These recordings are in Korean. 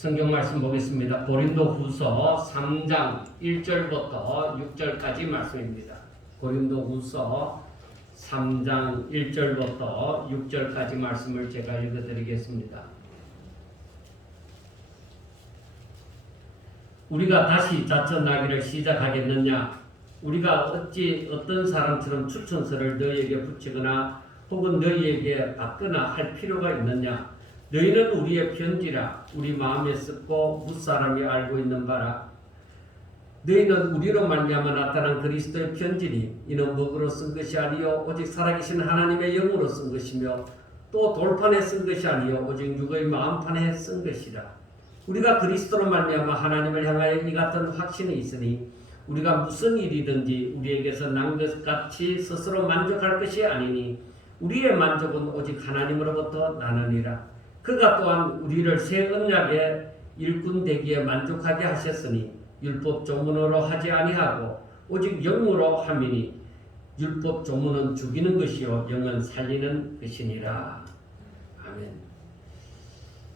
성경 말씀 보겠습니다. 고린도후서 3장 1절부터 6절까지 말씀입니다. 고린도후서 3장 1절부터 6절까지 말씀을 제가 읽어드리겠습니다. 우리가 다시 자천나기를 시작하겠느냐? 우리가 어찌 어떤 사람처럼 추천서를 너희에게 붙이거나 혹은 너희에게 받거나 할 필요가 있느냐? 너희는 우리의 편지라 우리 마음에 쓰고 무사람이 알고 있는 바라. 너희는 우리로 말미암아 나타난 그리스도의 편지니 이는 먹으로 쓴 것이 아니요 오직 살아계신 하나님의 영으로 쓴 것이며 또 돌판에 쓴 것이 아니요 오직 누구의 마음판에 쓴 것이라. 우리가 그리스도로 말미암아 하나님을 향하여 이 같은 확신이 있으니 우리가 무슨 일이든지 우리에게서 난 것 같이 스스로 만족할 것이 아니니 우리의 만족은 오직 하나님으로부터 나느니라. 그가 또한 우리를 새 언약의 일꾼 되기에 만족하게 하셨으니 율법 조문으로 하지 아니하고 오직 영으로 함이니 율법 조문은 죽이는 것이요 영은 살리는 것이니라. 아멘.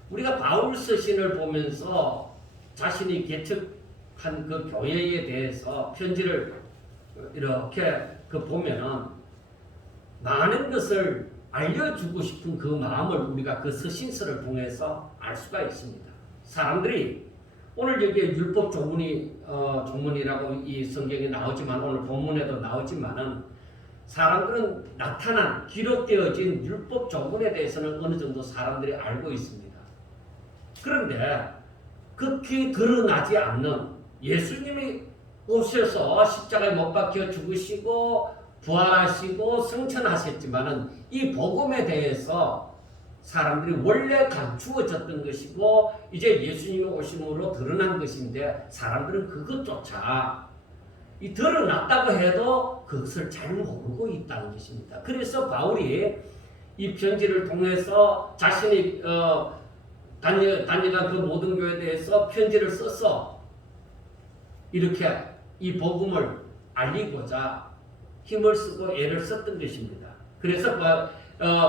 우리가 바울 서신을 보면서 자신이 개척한 그 교회에 대해서 편지를 이렇게 보면은 많은 것을 알려주고 싶은 그 마음을 우리가 그 서신서를 통해서 알 수가 있습니다. 사람들이 오늘 여기에 율법 조문이라고 이 성경에 나오지만 오늘 본문에도 나오지만은 사람들은 나타난 기록되어진 율법 조문에 대해서는 어느 정도 사람들이 알고 있습니다. 그런데 극히 드러나지 않는 예수님이 오셔서 십자가에 못 박혀 죽으시고 부활하시고 승천하셨지만은 이 복음에 대해서 사람들이 원래 감추어졌던 것이고 이제 예수님이 오심으로 드러난 것인데 사람들은 그것조차 이 드러났다고 해도 그것을 잘 모르고 있다는 것입니다. 그래서 바울이 이 편지를 통해서 자신이 다니던 그 모든 교회에 대해서 편지를 써서 이렇게 이 복음을 알리고자 힘을 쓰고 애를 썼던 것입니다. 그래서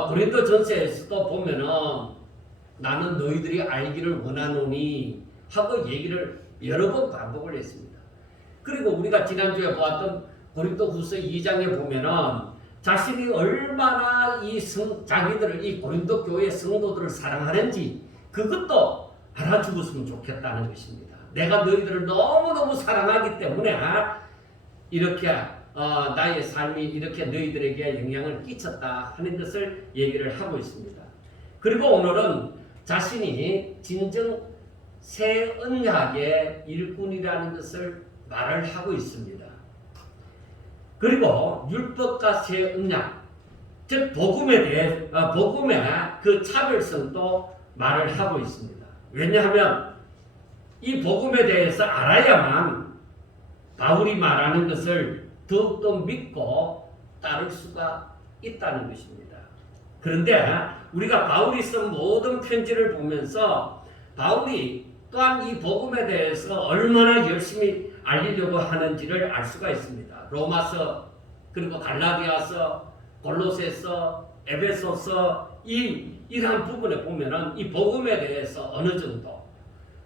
고린도전서에서도 보면은 나는 너희들이 알기를 원하노니 하고 얘기를 여러 번 반복을 했습니다. 그리고 우리가 지난주에 보았던 고린도후서 2장에 보면은 자신이 얼마나 자기들을 이 고린도 교회 성도들을 사랑하는지 그것도 알아주었으면 좋겠다는 것입니다. 내가 너희들을 너무너무 사랑하기 때문에 이렇게 나의 삶이 이렇게 너희들에게 영향을 끼쳤다 하는 것을 얘기를 하고 있습니다. 그리고 오늘은 자신이 진정 새 언약의 일꾼이라는 것을 말을 하고 있습니다. 그리고 율법과 새 언약, 즉 복음의 그 차별성도 말을 하고 있습니다. 왜냐하면 이 복음에 대해서 알아야만 바울이 말하는 것을 더욱더 믿고 따를 수가 있다는 것입니다. 그런데 우리가 바울이 쓴 모든 편지를 보면서 바울이 또한 이 복음에 대해서 얼마나 열심히 알리려고 하는지를 알 수가 있습니다. 로마서, 그리고 갈라디아서, 골로새서, 에베소서 이러한 부분에 보면은 이 복음에 대해서 어느 정도,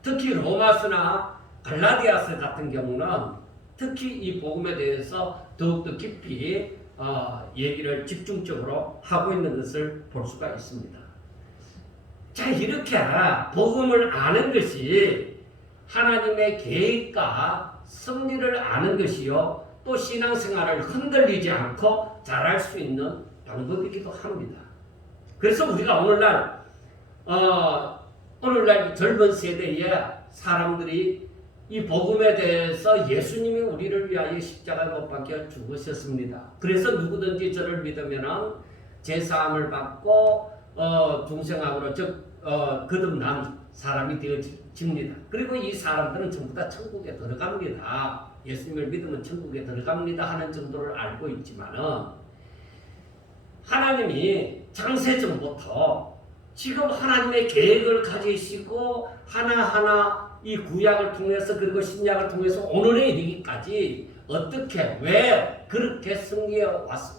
특히 로마서나 갈라디아서 같은 경우는 특히 이 복음에 대해서 더욱더 깊이 얘기를 집중적으로 하고 있는 것을 볼 수가 있습니다. 자, 이렇게 복음을 아는 것이 하나님의 계획과 섭리를 아는 것이요 또 신앙생활을 흔들리지 않고 잘할 수 있는 방법이기도 합니다. 그래서 우리가 오늘날 젊은 세대의 사람들이 이 복음에 대해서 예수님이 우리를 위하여 십자가에 못 박혀 죽으셨습니다. 그래서 누구든지 저를 믿으면 제사함을 받고 중생함으로 거듭난 사람이 되어집니다. 그리고 이 사람들은 전부 다 천국에 들어갑니다. 예수님을 믿으면 천국에 들어갑니다 하는 정도를 알고 있지만은 하나님이 창세전부터 지금 하나님의 계획을 가지시고 하나하나 이 구약을 통해서 그리고 신약을 통해서 오늘에 이르기까지 어떻게 왜 그렇게 승리해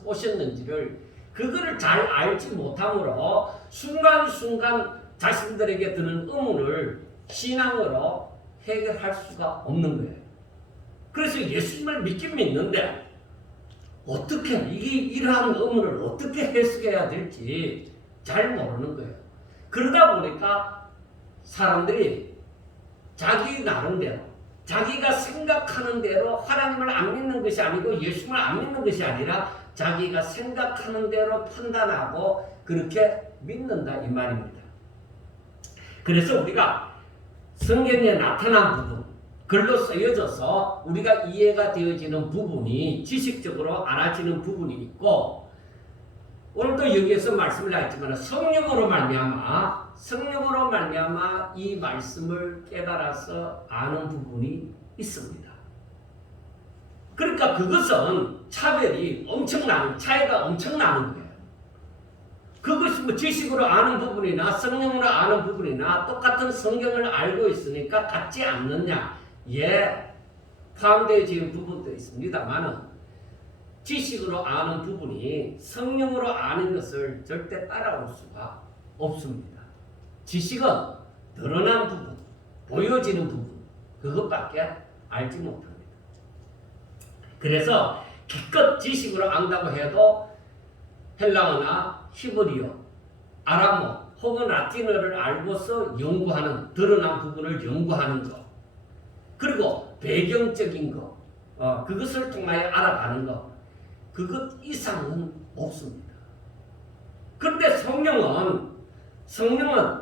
오셨는지를 그거를 잘 알지 못함으로 순간순간 자신들에게 드는 의문을 신앙으로 해결할 수가 없는 거예요. 그래서 예수님을 믿긴 믿는데 어떻게 이러한 의문을 어떻게 해석해야 될지 잘 모르는 거예요. 그러다 보니까 사람들이 자기 나름대로 자기가 생각하는 대로 하나님을 안 믿는 것이 아니고 예수님을 안 믿는 것이 아니라 자기가 생각하는 대로 판단하고 그렇게 믿는다 이 말입니다. 그래서 우리가 성경에 나타난 부분, 글로 쓰여져서 우리가 이해가 되어지는 부분이 지식적으로 알아지는 부분이 있고, 오늘도 여기에서 말씀을 하였지만 성령으로 말미암아 이 말씀을 깨달아서 아는 부분이 있습니다. 그러니까 그것은 차이가 엄청나는 거예요. 그것이 뭐 지식으로 아는 부분이나 성령으로 아는 부분이나 똑같은 성경을 알고 있으니까 같지 않느냐? 예, 포함되어지는 부분도 있습니다만은 지식으로 아는 부분이 성령으로 아는 것을 절대 따라올 수가 없습니다. 지식은 드러난 부분, 보여지는 부분, 그것밖에 알지 못합니다. 그래서 기껏 지식으로 안다고 해도 헬라어나 히브리어, 아람어 혹은 라틴어를 알고서 연구하는, 드러난 부분을 연구하는 것, 그리고 배경적인 것, 그것을 통하여 알아가는 것, 그것 이상은 없습니다. 그런데 성령은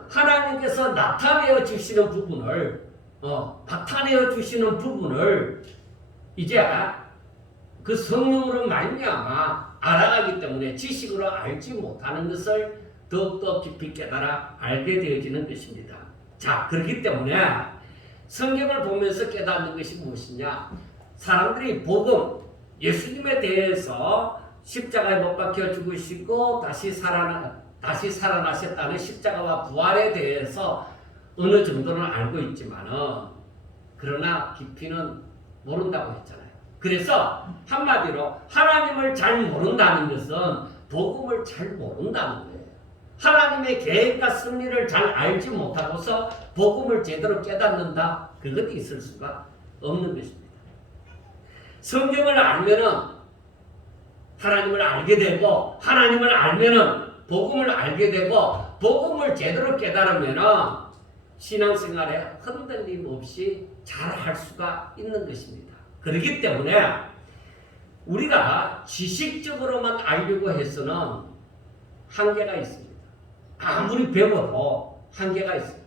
하나님께서 나타내어 주시는 부분을, 나타내어 주시는 부분을 이제 그 성령으로 말미암아 알아가기 때문에 지식으로 알지 못하는 것을 더욱더 깊이 깨달아 알게 되어지는 것입니다. 자, 그렇기 때문에 성경을 보면서 깨닫는 것이 무엇이냐? 사람들이 복음, 예수님에 대해서 십자가에 못 박혀 죽으시고 다시 살아나셨다는 십자가와 부활에 대해서 어느 정도는 알고 있지만은 그러나 깊이는 모른다고 했잖아요. 그래서 한마디로 하나님을 잘 모른다는 것은 복음을 잘 모른다는 거예요. 하나님의 계획과 섭리를 잘 알지 못하고서 복음을 제대로 깨닫는다? 그것이 있을 수가 없는 것입니다. 성경을 알면은 하나님을 알게 되고, 하나님을 알면은 복음을 알게 되고, 복음을 제대로 깨달으면은 신앙생활에 흔들림 없이 잘 할 수가 있는 것입니다. 그렇기 때문에 우리가 지식적으로만 알려고 해서는 한계가 있습니다. 아무리 배워도 한계가 있어요.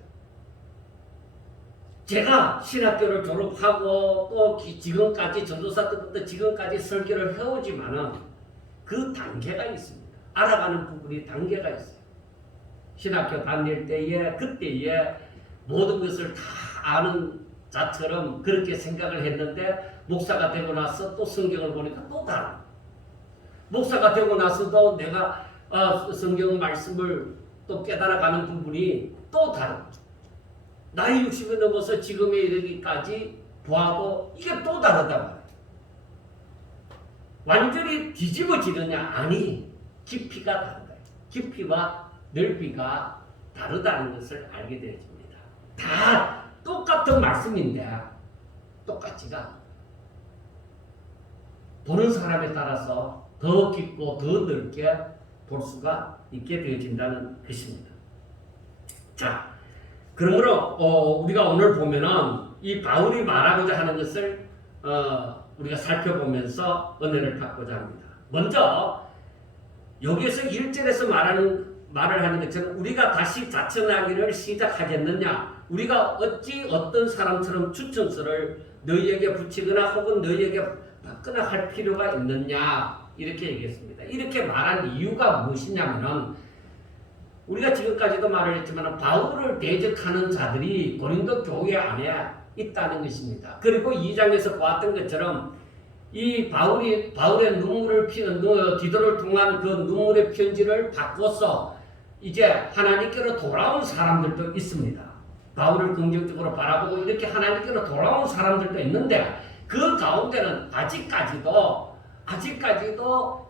제가 신학교를 졸업하고 또 지금까지 전도사 때부터 지금까지 설교를 해오지만은 그 단계가 있습니다. 알아가는 부분이 단계가 있어요. 신학교 다닐 때에 그때에 모든 것을 다 아는 자처럼 그렇게 생각을 했는데 목사가 되고 나서 또 성경을 보니까 또 다른. 목사가 되고 나서도 내가 성경 말씀을 또 깨달아가는 부분이 또 다른. 나이 60이 넘어서 지금에 이르기까지 보아도 이게 또 다르단 말이에요. 완전히 뒤집어지느냐? 아니, 깊이가 다르다. 깊이와 넓이가 다르다는 것을 알게 되어집니다. 다 똑같은 말씀인데 똑같지가 않아요. 보는 사람에 따라서 더 깊고 더 넓게 볼 수가 있게 되어진다는 것입니다. 자, 그러므로 우리가 오늘 보면은 이 바울이 말하고자 하는 것을 우리가 살펴보면서 은혜를 받고자 합니다. 먼저 여기에서 1절에서 말을 하는 것처럼 우리가 다시 자천하기를 시작하겠느냐? 우리가 어찌 어떤 사람처럼 추천서를 너희에게 붙이거나 혹은 너희에게 받거나 할 필요가 있느냐? 이렇게 얘기했습니다. 이렇게 말한 이유가 무엇이냐면은 우리가 지금까지도 말을 했지만 바울을 대적하는 자들이 고린도 교회 안에 있다는 것입니다. 그리고 2장에서 보았던 것처럼 이 바울의 눈물을 피는 디도를 통한 그 눈물의 편지를 바꿔서 이제 하나님께로 돌아온 사람들도 있습니다. 바울을 긍정적으로 바라보고 이렇게 하나님께로 돌아온 사람들도 있는데 그 가운데는 아직까지도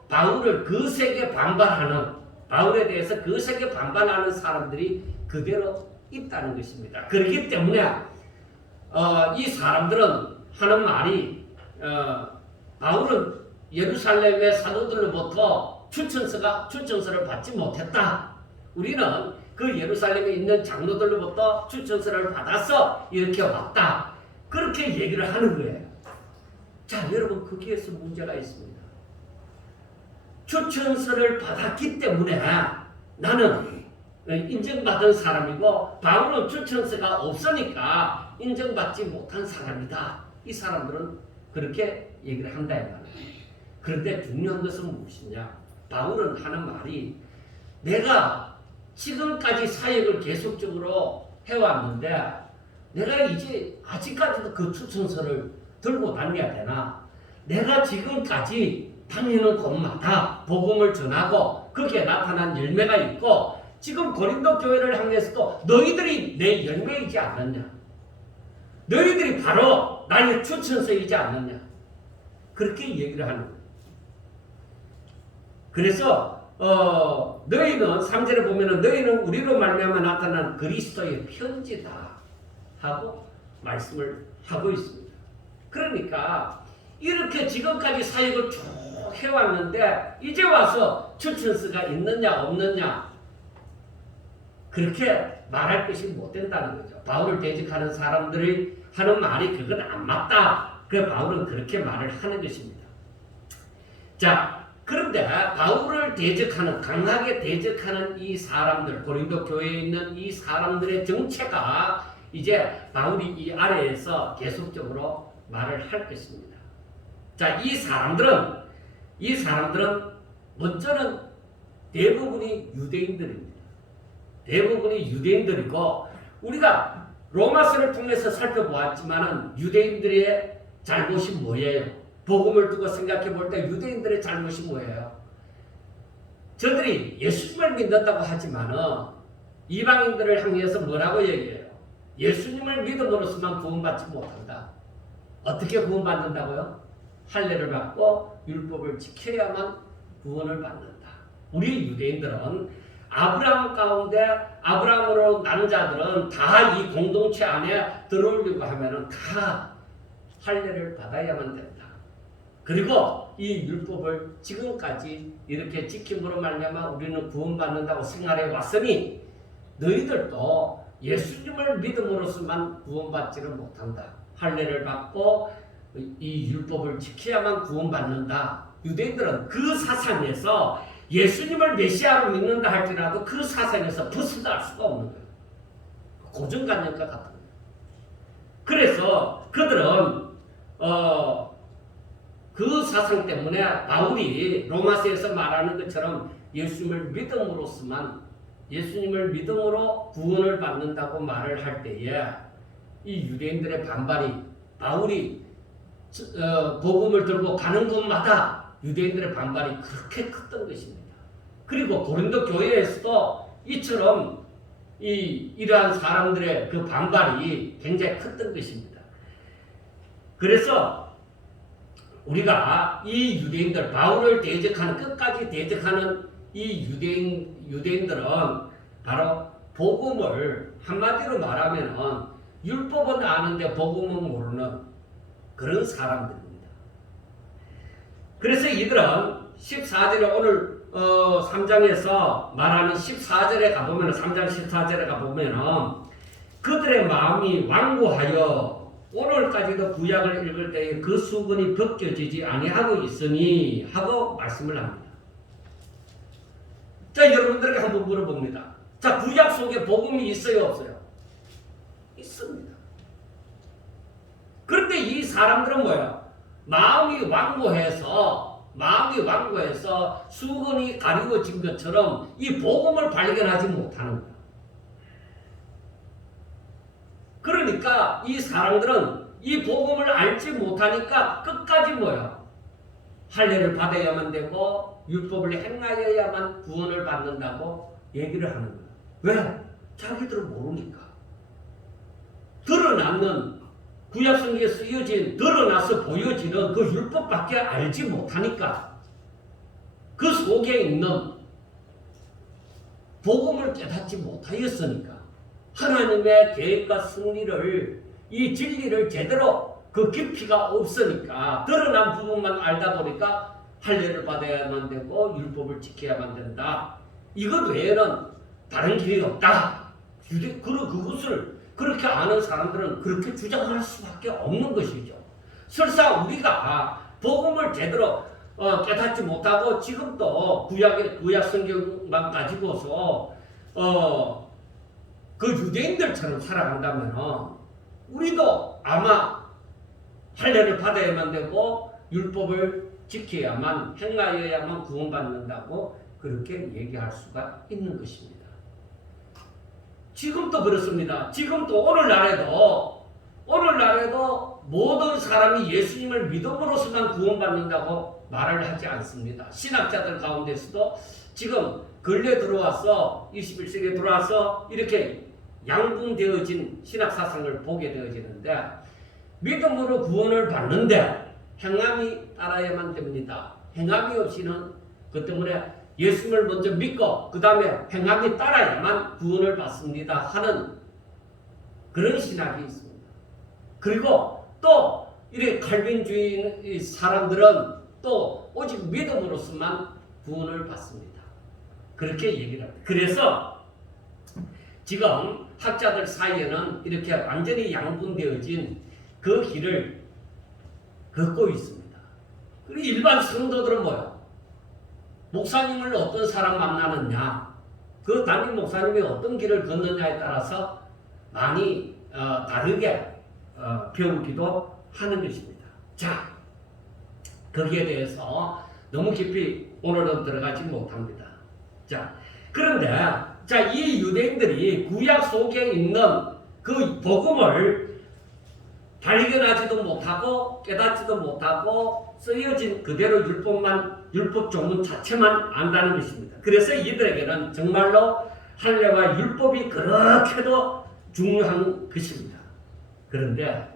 바울을 거세게 반발하는, 바울에 대해서 거세게 반발하는 사람들이 그대로 있다는 것입니다. 그렇기 때문에 이 사람들은 하는 말이 바울은 예루살렘의 사도들로부터 추천서를 받지 못했다. 우리는 그 예루살렘에 있는 장로들로부터 추천서를 받아서 이렇게 왔다. 그렇게 얘기를 하는 거예요. 자, 여러분 거기에서 문제가 있습니다. 추천서를 받았기 때문에 나는 인정받은 사람이고 바울은 추천서가 없으니까 인정받지 못한 사람이다. 이 사람들은 그렇게 얘기를 한다 이 말이에요. 그런데 중요한 것은 무엇이냐? 바울은 하는 말이 내가 지금까지 사역을 계속적으로 해왔는데 내가 이제 아직까지도 그 추천서를 들고 다녀야 되나? 내가 지금까지 다니는 곳마다 복음을 전하고 거기에 나타난 열매가 있고 지금 고린도 교회를 향해서도 너희들이 내 열매이지 않느냐? 너희들이 바로 나의 추천서이지 않느냐? 그렇게 얘기를 하는 거예요. 그래서 너희는 3절에 보면은 너희는 우리로 말미암아 나타난 그리스도의 편지다 하고 말씀을 하고 있습니다. 그러니까 이렇게 지금까지 사역을 쭉 해왔는데 이제 와서 추천서가 있느냐 없느냐 그렇게 말할 것이 못 된다는 거죠. 바울을 대적하는 사람들이 하는 말이 그건 안 맞다. 그 바울은 그렇게 말을 하는 것입니다. 자, 그런데 바울을 강하게 대적하는 이 사람들, 고린도 교회에 있는 이 사람들의 정체가 이제 바울이 이 아래에서 계속적으로 말을 할 것입니다. 자, 이 사람들은 먼저는 대부분이 유대인들입니다. 대부분이 유대인들이고 우리가 로마서를 통해서 살펴보았지만은 유대인들의 잘못이 뭐예요? 복음을 두고 생각해 볼 때 유대인들의 잘못이 뭐예요? 저들이 예수님을 믿는다고 하지만은 이방인들을 향해서 뭐라고 얘기해요? 예수님을 믿음으로서만 구원받지 못한다. 어떻게 구원받는다고요? 할례를 받고 율법을 지켜야만 구원을 받는다. 우리 유대인들은 아브라함 가운데 아브라함으로 나는 자들은 다 이 공동체 안에 들어오려고 하면은 다 할례를 받아야만 된다. 그리고 이 율법을 지금까지 이렇게 지킴으로 말미암아 우리는 구원받는다고 생활해 왔으니 너희들도 예수님을 믿음으로서만 구원받지는 못한다. 할례를 받고 이 율법을 지켜야만 구원받는다. 유대인들은 그 사상에서 예수님을 메시아로 믿는다 할지라도 그 사상에서 벗어날 수가 없는 거예요. 고정관념과 같은 거예요. 그래서 그들은 그 사상 때문에 바울이 로마서에서 말하는 것처럼 예수님을 믿음으로 구원을 받는다고 말을 할 때에 이 유대인들의 반발이 바울이 복음을 들고 가는 곳마다 유대인들의 반발이 그렇게 컸던 것입니다. 그리고 고린도 교회에서도 이처럼 이러한 사람들의 그 반발이 굉장히 컸던 것입니다. 그래서 우리가 이 유대인들, 바울을 끝까지 대적하는 이 유대인들은 바로 복음을 한마디로 말하면 율법은 아는데 복음은 모르는 그런 사람들입니다. 그래서 이들은 14절에 오늘 3장에서 말하는 14절에 가보면 3장 14절에 가보면 그들의 마음이 완고하여 오늘까지도 구약을 읽을 때에 그 수건이 벗겨지지 아니하고 있으니 하고 말씀을 합니다. 자, 여러분들에게 한번 물어봅니다. 자, 구약 속에 복음이 있어요 없어요? 있습니다. 그런데 이 사람들은 뭐야? 마음이 완고해서 수건이 가리워진 것처럼 이 복음을 발견하지 못하는 거야. 그러니까 이 사람들은 이 복음을 알지 못하니까 끝까지 뭐야? 할례를 받아야만 되고 율법을 행하여야만 구원을 받는다고 얘기를 하는 거야. 왜? 자기들은 모르니까. 드러나서 보여지는 그 율법밖에 알지 못하니까 그 속에 있는 복음을 깨닫지 못하였으니까 하나님의 계획과 승리를, 이 진리를 제대로 그 깊이가 없으니까 드러난 부분만 알다 보니까 할례를 받아야만 되고 율법을 지켜야만 된다. 이것 외에는 다른 길이 없다. 그것을 그렇게 아는 사람들은 그렇게 주장할 수밖에 없는 것이죠. 설사 우리가 복음을 제대로 깨닫지 못하고 지금도 구약 성경만 가지고서 그 유대인들처럼 살아간다면 우리도 아마 할례를 받아야만 되고 율법을 지켜야만, 행하여야만 구원받는다고 그렇게 얘기할 수가 있는 것입니다. 지금도 그렇습니다. 지금도 오늘날에도 모든 사람이 예수님을 믿음으로서만 구원받는다고 말을 하지 않습니다. 신학자들 가운데서도 지금 근래 들어와서 21세기에 들어와서 이렇게 양분되어진 신학사상을 보게 되어지는데, 믿음으로 구원을 받는데 행함이 따라야만 됩니다. 행함이 없이는, 그 때문에 예수님을 먼저 믿고 그 다음에 행함이 따라야만 구원을 받습니다 하는 그런 신학이 있습니다. 그리고 또 이렇게 칼빈주의 사람들은 또 오직 믿음으로서만 구원을 받습니다. 그렇게 얘기를 합니다. 그래서 지금 학자들 사이에는 이렇게 완전히 양분되어진 그 길을 걷고 있습니다. 그리고 일반 성도들은 뭐예요? 목사님을 어떤 사람 만나느냐, 그 담임 목사님이 어떤 길을 걷느냐에 따라서 많이 다르게 배우기도 하는 것입니다. 자, 거기에 대해서 너무 깊이 오늘은 들어가지 못합니다. 자, 그런데 이 유대인들이 구약 속에 있는 그 복음을 발견하지도 못하고 깨닫지도 못하고 쓰여진 그대로 율법 조문 자체만 안다는 것입니다. 그래서 이들에게는 정말로 할례와 율법이 그렇게도 중요한 것입니다. 그런데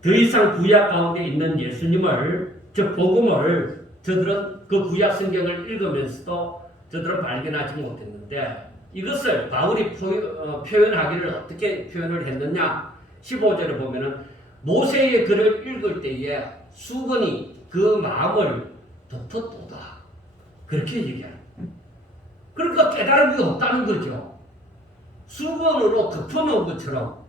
더 이상 구약 가운데 있는 예수님을, 즉 복음을 저들은 그 구약 성경을 읽으면서도 저들은 발견하지 못했는데, 이것을 바울이 표현하기를 어떻게 표현을 했느냐? 15절에 보면은 모세의 글을 읽을 때에 수건이 그 마음을 덮었도다, 그렇게 얘기합니다. 그러니까 깨달음이 없다는 거죠. 수건으로 덮어놓은 것처럼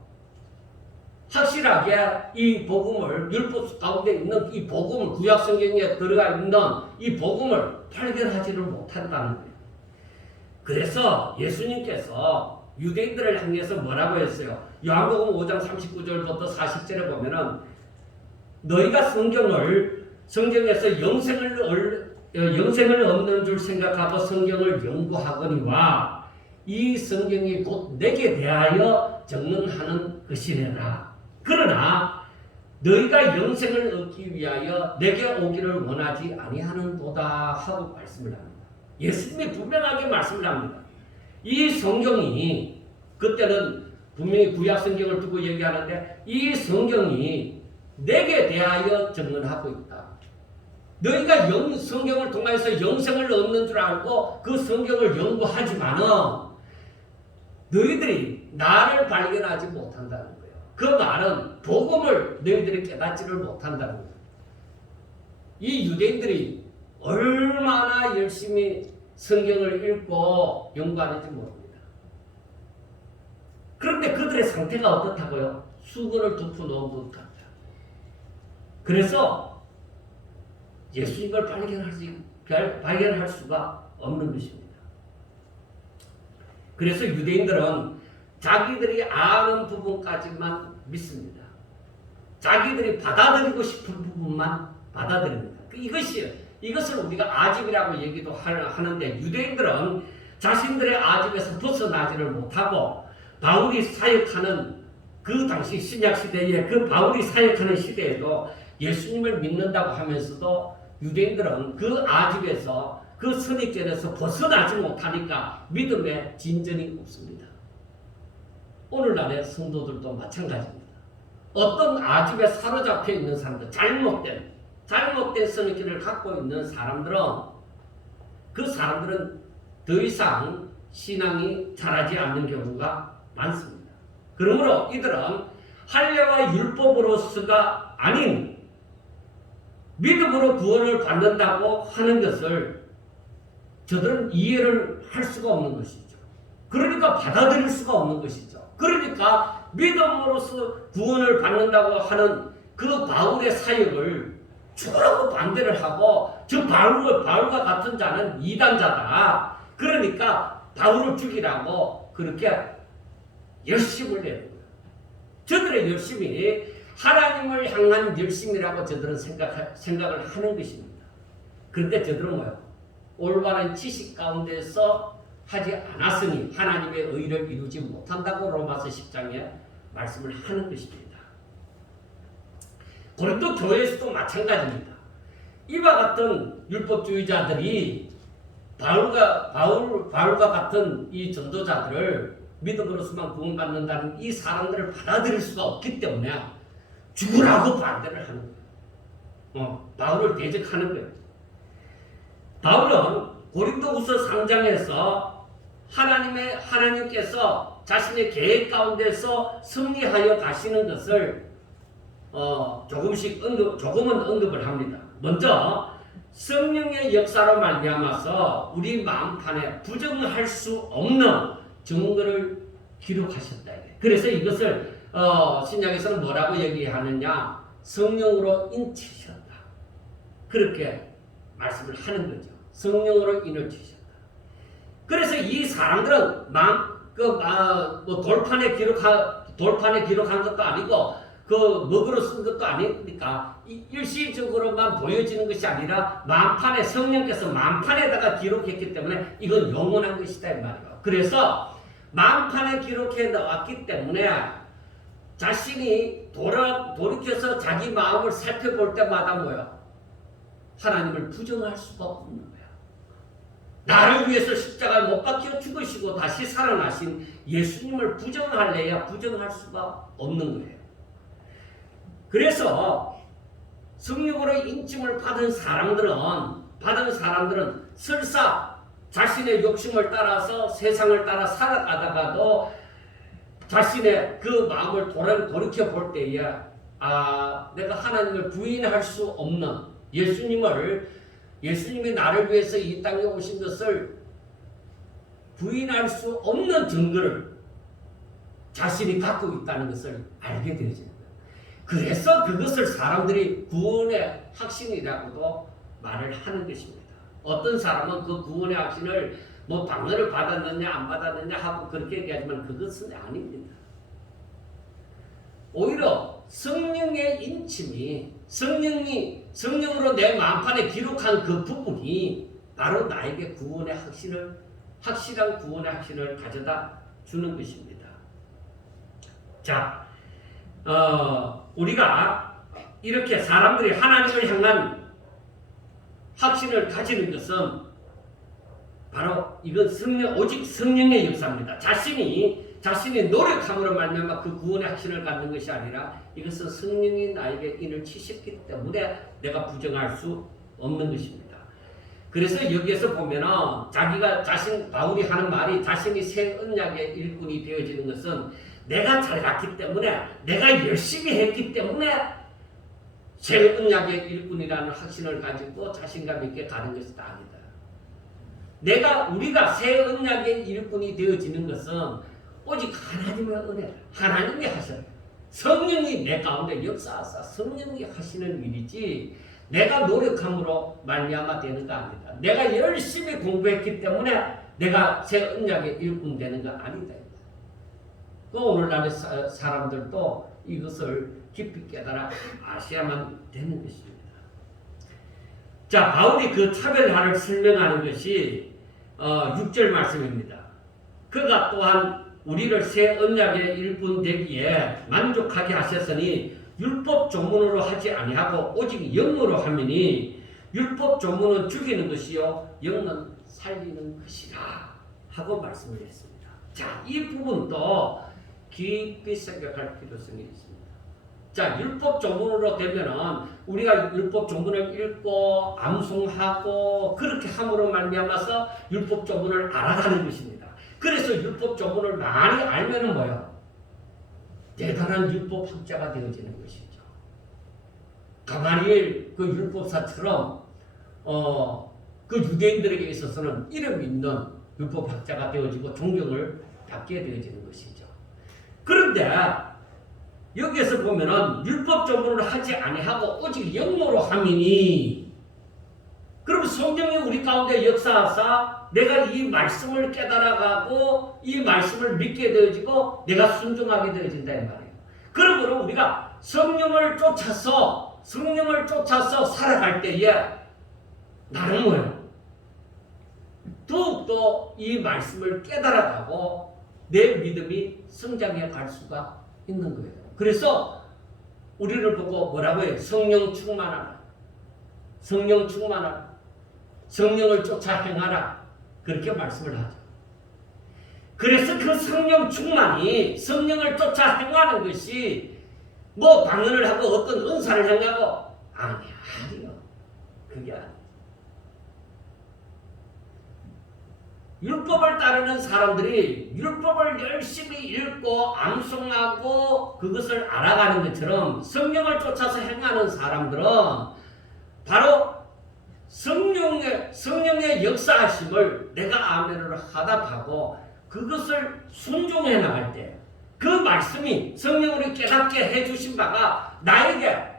확실하게 이 복음을, 율법 가운데 있는 이 복음을, 구약 성경에 들어가 있는 이 복음을 발견하지를 못한다는 거예요. 그래서 예수님께서 유대인들을 향해서 뭐라고 했어요? 요한복음 5장 39절부터 40절에 보면은 너희가 성경에서 영생을 얻는 줄 생각하고 성경을 연구하거니와 이 성경이 곧 내게 대하여 증언하는 것이니라. 그러나 너희가 영생을 얻기 위하여 내게 오기를 원하지 아니하는도다 하고 말씀을 합니다. 예수님이 분명하게 말씀을 합니다. 이 성경이, 그때는 분명히 구약 성경을 두고 얘기하는데, 이 성경이 내게 대하여 증언하고 있다. 너희가 성경을 통해서 영생을 얻는 줄 알고 그 성경을 연구하지만은 너희들이 나를 발견하지 못한다는 거예요. 그 말은 복음을 너희들이 깨닫지를 못한다는 거예요. 이 유대인들이 얼마나 열심히 성경을 읽고 연구하는지 모릅니다. 그런데 그들의 상태가 어떻다고요? 수건을 덮어놓은 것 같다. 그래서 예수님을 발견할 수가 없는 것입니다. 그래서 유대인들은 자기들이 아는 부분까지만 믿습니다. 자기들이 받아들이고 싶은 부분만 받아들입니다. 이것을 우리가 아집이라고 얘기도 하는데, 유대인들은 자신들의 아집에서 벗어나지를 못하고 바울이 사역하는 그 당시 신약시대에, 그 바울이 사역하는 시대에도 예수님을 믿는다고 하면서도 유대인들은 그 아집에서, 그 선입견에서 벗어나지 못하니까 믿음에 진전이 없습니다. 오늘날의 성도들도 마찬가지입니다. 어떤 아집에 사로잡혀 있는 사람들, 잘못된 선입견을 갖고 있는 사람들은, 그 사람들은 더 이상 신앙이 자라지 않는 경우가 많습니다. 그러므로 이들은 할례와 율법으로서가 아닌 믿음으로 구원을 받는다고 하는 것을 저들은 이해를 할 수가 없는 것이죠. 그러니까 받아들일 수가 없는 것이죠. 그러니까 믿음으로서 구원을 받는다고 하는 그 바울의 사역을 죽으라고 반대를 하고 저 바울과 같은 자는 이단자다. 그러니까 바울을 죽이라고 그렇게 열심을 내는 거예요. 저들의 열심이 하나님을 향한 열심이라고 저들은 생각을 하는 것입니다. 그런데 저들은 뭐예요? 올바른 지식 가운데서 하지 않았으니 하나님의 의를 이루지 못한다고 로마서 10장에 말씀을 하는 것입니다. 고린도 교회에서도 마찬가지입니다. 이와 같은 율법주의자들이 바울과 같은 이 전도자들을 믿음으로서만 구원받는다는 이 사람들을 받아들일 수가 없기 때문에 죽으라고 반대를 하는 거예요. 바울을 대적하는 거예요. 바울은 고린도후서 3장에서 하나님께서 자신의 계획 가운데서 승리하여 가시는 것을 조금은 언급을 합니다. 먼저 성령의 역사로 말미암아서 우리 마음판에 부정할 수 없는 증거를 기록하셨다. 그래서 이것을 신약에서는 뭐라고 얘기하느냐? 성령으로 인치셨다. 그렇게 말씀을 하는 거죠. 성령으로 인치셨다. 그래서 이 사람들은 돌판에 기록한 것도 아니고 먹으로 쓴 것도 아니니까 일시적으로만 보여지는 것이 아니라 만판에 성령께서 만판에다가 기록했기 때문에 이건 영원한 것이다 이 말이에요. 그래서 만판에 기록해 나왔기 때문에 자신이 돌이켜서 자기 마음을 살펴볼 때마다 뭐야? 하나님을 부정할 수가 없는 거야. 나를 위해서 십자가에 못 박혀 죽으시고 다시 살아나신 예수님을 부정할래야 부정할 수가 없는 거예요. 그래서 성령으로 인침을 받은 사람들은 설사 자신의 욕심을 따라서 세상을 따라 살아가다가도 자신의 그 마음을 돌이켜 볼 때에 내가 하나님을 부인할 수 없는 예수님이 나를 위해서 이 땅에 오신 것을 부인할 수 없는 증거를 자신이 갖고 있다는 것을 알게 되어집니다. 그래서 그것을 사람들이 구원의 확신이라고도 말을 하는 것입니다. 어떤 사람은 그 구원의 확신을 방언을 받았느냐 안 받았느냐 하고 그렇게 얘기하지만 그것은 아닙니다. 오히려 성령의 인침이 성령으로 내 마음판에 기록한 그 부분이 바로 나에게 확실한 구원의 확신을 가져다 주는 것입니다. 자, 우리가 이렇게 사람들이 하나님을 향한 확신을 가지는 것은 바로 이건 오직 성령의 역사입니다. 자신이 노력함으로 말미암아 그 구원의 확신을 갖는 것이 아니라 이것은 성령이 나에게 인을 치셨기 때문에 내가 부정할 수 없는 것입니다. 그래서 여기에서 보면은 바울이 하는 말이 자신이 새 언약의 일꾼이 되어지는 것은 내가 잘났기 때문에 내가 열심히 했기 때문에 새 언약의 일꾼이라는 확신을 가지고 자신감 있게 가는 것이 아니다. 우리가 새 언약의 일꾼이 되어지는 것은 오직 하나님의 은혜, 하나님이 하셔요. 성령이 내 가운데 역사하사 성령이 하시는 일이지 내가 노력함으로 말미암아 되는 거 아니다. 내가 열심히 공부했기 때문에 내가 새 언약의 일꾼 되는 거 아니다. 또 오늘날의 사람들도 이것을 깊이 깨달아 아셔야만 되는 것입니다. 자, 바울이 그 차별화를 설명하는 것이 6절 말씀입니다. 그가 또한 우리를 새 언약의 일꾼 되기에 만족하게 하셨으니 율법 조문으로 하지 아니하고 오직 영으로 하미니 율법 조문은 죽이는 것이요 영은 살리는 것이라 하고 말씀을 했습니다. 자, 이 부분도 깊이 생각할 필요성이 있습니다. 자, 율법 조문으로 되면은 우리가 율법 조문을 읽고 암송하고 그렇게 함으로 말미암아서 율법 조문을 알아가는 것입니다. 그래서 율법 조문을 많이 알면은 뭐야? 대단한 율법학자가 되어지는 것이죠. 가마리엘 그 율법사처럼 그 유대인들에게 있어서는 이름 있는 율법학자가 되어지고 존경을 받게 되어지는 것이죠. 그런데 여기에서 보면은 율법 조문을 하지 아니하고 오직 영모로 함이니, 그럼 성령이 우리 가운데 역사하사 내가 이 말씀을 깨달아가고 이 말씀을 믿게 되어지고 내가 순종하게 되어진다 이 말이에요. 그러므로 우리가 성령을 쫓아서 살아갈 때에 나는 뭐예요? 더욱더 이 말씀을 깨달아가고 내 믿음이 성장해 갈 수가 있는 거예요. 그래서 우리를 보고 뭐라고 해요? 성령 충만하라. 성령 충만하라. 성령을 쫓아 행하라. 그렇게 말씀을 하죠. 그래서 그 성령 충만이, 성령을 쫓아 행하는 것이 뭐 방언을 하고 어떤 은사를 행하고 아니요. 그게 아니에요. 율법을 따르는 사람들이 율법을 열심히 읽고 암송하고 그것을 알아가는 것처럼 성령을 쫓아서 행하는 사람들은 바로 성령의 역사하심을 내가 아멘을 하답하고 그것을 순종해 나갈 때 그 말씀이 성령으로 깨닫게 해주신 바가 나에게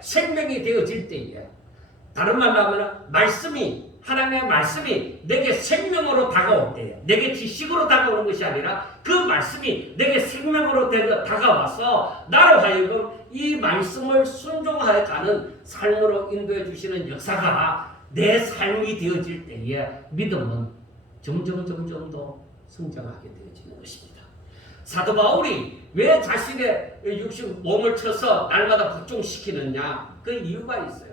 생명이 되어질 때에, 다른 말로 하면 하나님의 말씀이 내게 생명으로 다가올 때에, 내게 지식으로 다가오는 것이 아니라 그 말씀이 내게 생명으로 다가와서 나로 하여금 이 말씀을 순종하여 가는 삶으로 인도해 주시는 역사가 내 삶이 되어질 때에 믿음은 점점 더 성장하게 되어지는 것입니다. 사도 바울이 왜 자신의 육신 몸을 쳐서 날마다 복종시키느냐? 그 이유가 있어요.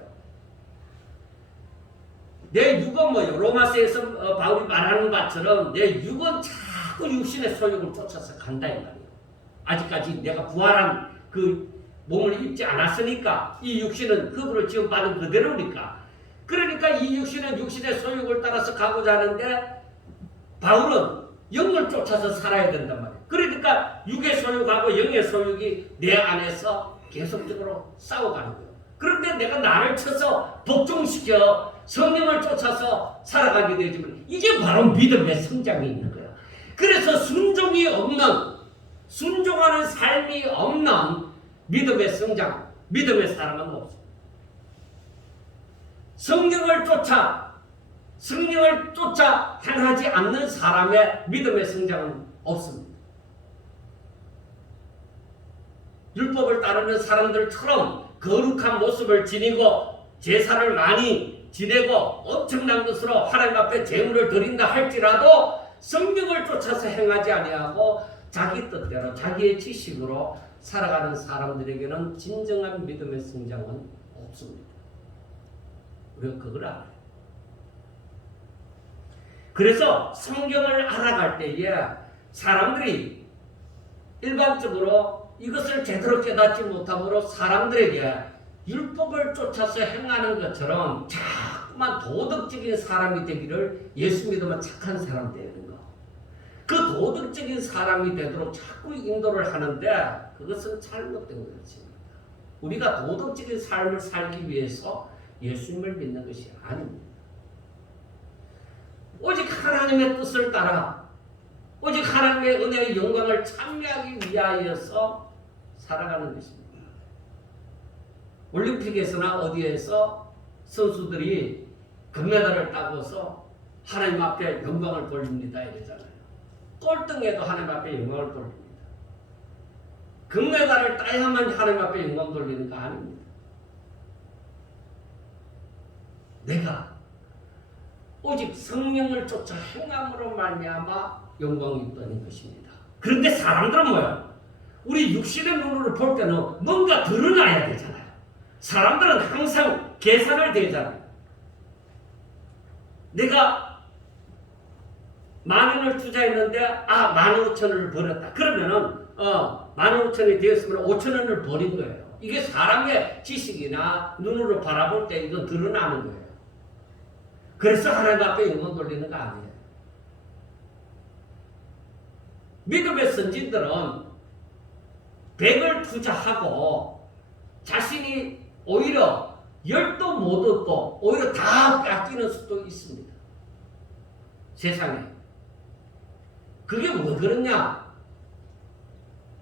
내 육은 뭐요? 로마서에서 바울이 말하는 것처럼 내 육은 자꾸 육신의 소욕을 쫓아서 간다 이 말이에요. 아직까지 내가 부활한 그 몸을 입지 않았으니까 이 육신은 흙으로 지음받은 그대로니까, 그러니까 이 육신은 육신의 소욕을 따라서 가고자 하는데 바울은 영을 쫓아서 살아야 된단 말이에요. 그러니까 육의 소욕하고 영의 소욕이 내 안에서 계속적으로 싸워가는 거예요. 그런데 내가 나를 쳐서 복종시켜 성령을 쫓아서 살아가게 되지만 이게 바로 믿음의 성장이 있는 거예요. 그래서 순종하는 삶이 없는 믿음의 성장, 믿음의 사람은 없습니다. 성령을 쫓아 행하지 않는 사람의 믿음의 성장은 없습니다. 율법을 따르는 사람들처럼 거룩한 모습을 지니고 제사를 많이 지내고 엄청난 것으로 하나님 앞에 제물을 드린다 할지라도 성령을 쫓아서 행하지 아니하고 자기 뜻대로 자기의 지식으로 살아가는 사람들에게는 진정한 믿음의 성장은 없습니다. 우리가 그걸 알아요. 그래서 성경을 알아갈 때에 사람들이 일반적으로 이것을 제대로 깨닫지 못함으로 사람들에게 율법을 쫓아서 행하는 것처럼 자꾸만 도덕적인 사람이 되기를, 예수 믿으면 착한 사람 되는 거, 그 도덕적인 사람이 되도록 자꾸 인도를 하는데 그것은 잘못된 것입니다. 우리가 도덕적인 삶을 살기 위해서 예수님을 믿는 것이 아닙니다. 오직 하나님의 뜻을 따라 오직 하나님의 은혜의 영광을 찬미하기 위하여서 살아가는 것입니다. 올림픽에서나 어디에서 선수들이 금메달을 따고서 하나님 앞에 영광을 돌립니다 이러잖아요. 꼴등에도 하나님 앞에 영광을 돌립니다. 금메달을 따야만 하나님 앞에 영광 돌리는 거 아닙니다. 내가 오직 성령을 쫓아 행함으로 말미암아 영광이 있다는 것입니다. 그런데 사람들은 뭐야? 우리 육신의 눈으로 볼 때는 뭔가 드러나야 되잖아요. 사람들은 항상 계산을 대잖아요. 내가 10,000원을 투자했는데 15,000원을 벌었다. 그러면은 15,000원이 되었으면 5,000원을 버린 거예요. 이게 사람의 지식이나 눈으로 바라볼 때 이건 드러나는 거예요. 그래서 하나님 앞에 영광 돌리는 거 아니에요. 믿음의 선진들은 100을 투자하고 자신이 오히려 10도 못 얻고 오히려 다 뺏기는 수도 있습니다. 세상에. 그게 왜 그러냐?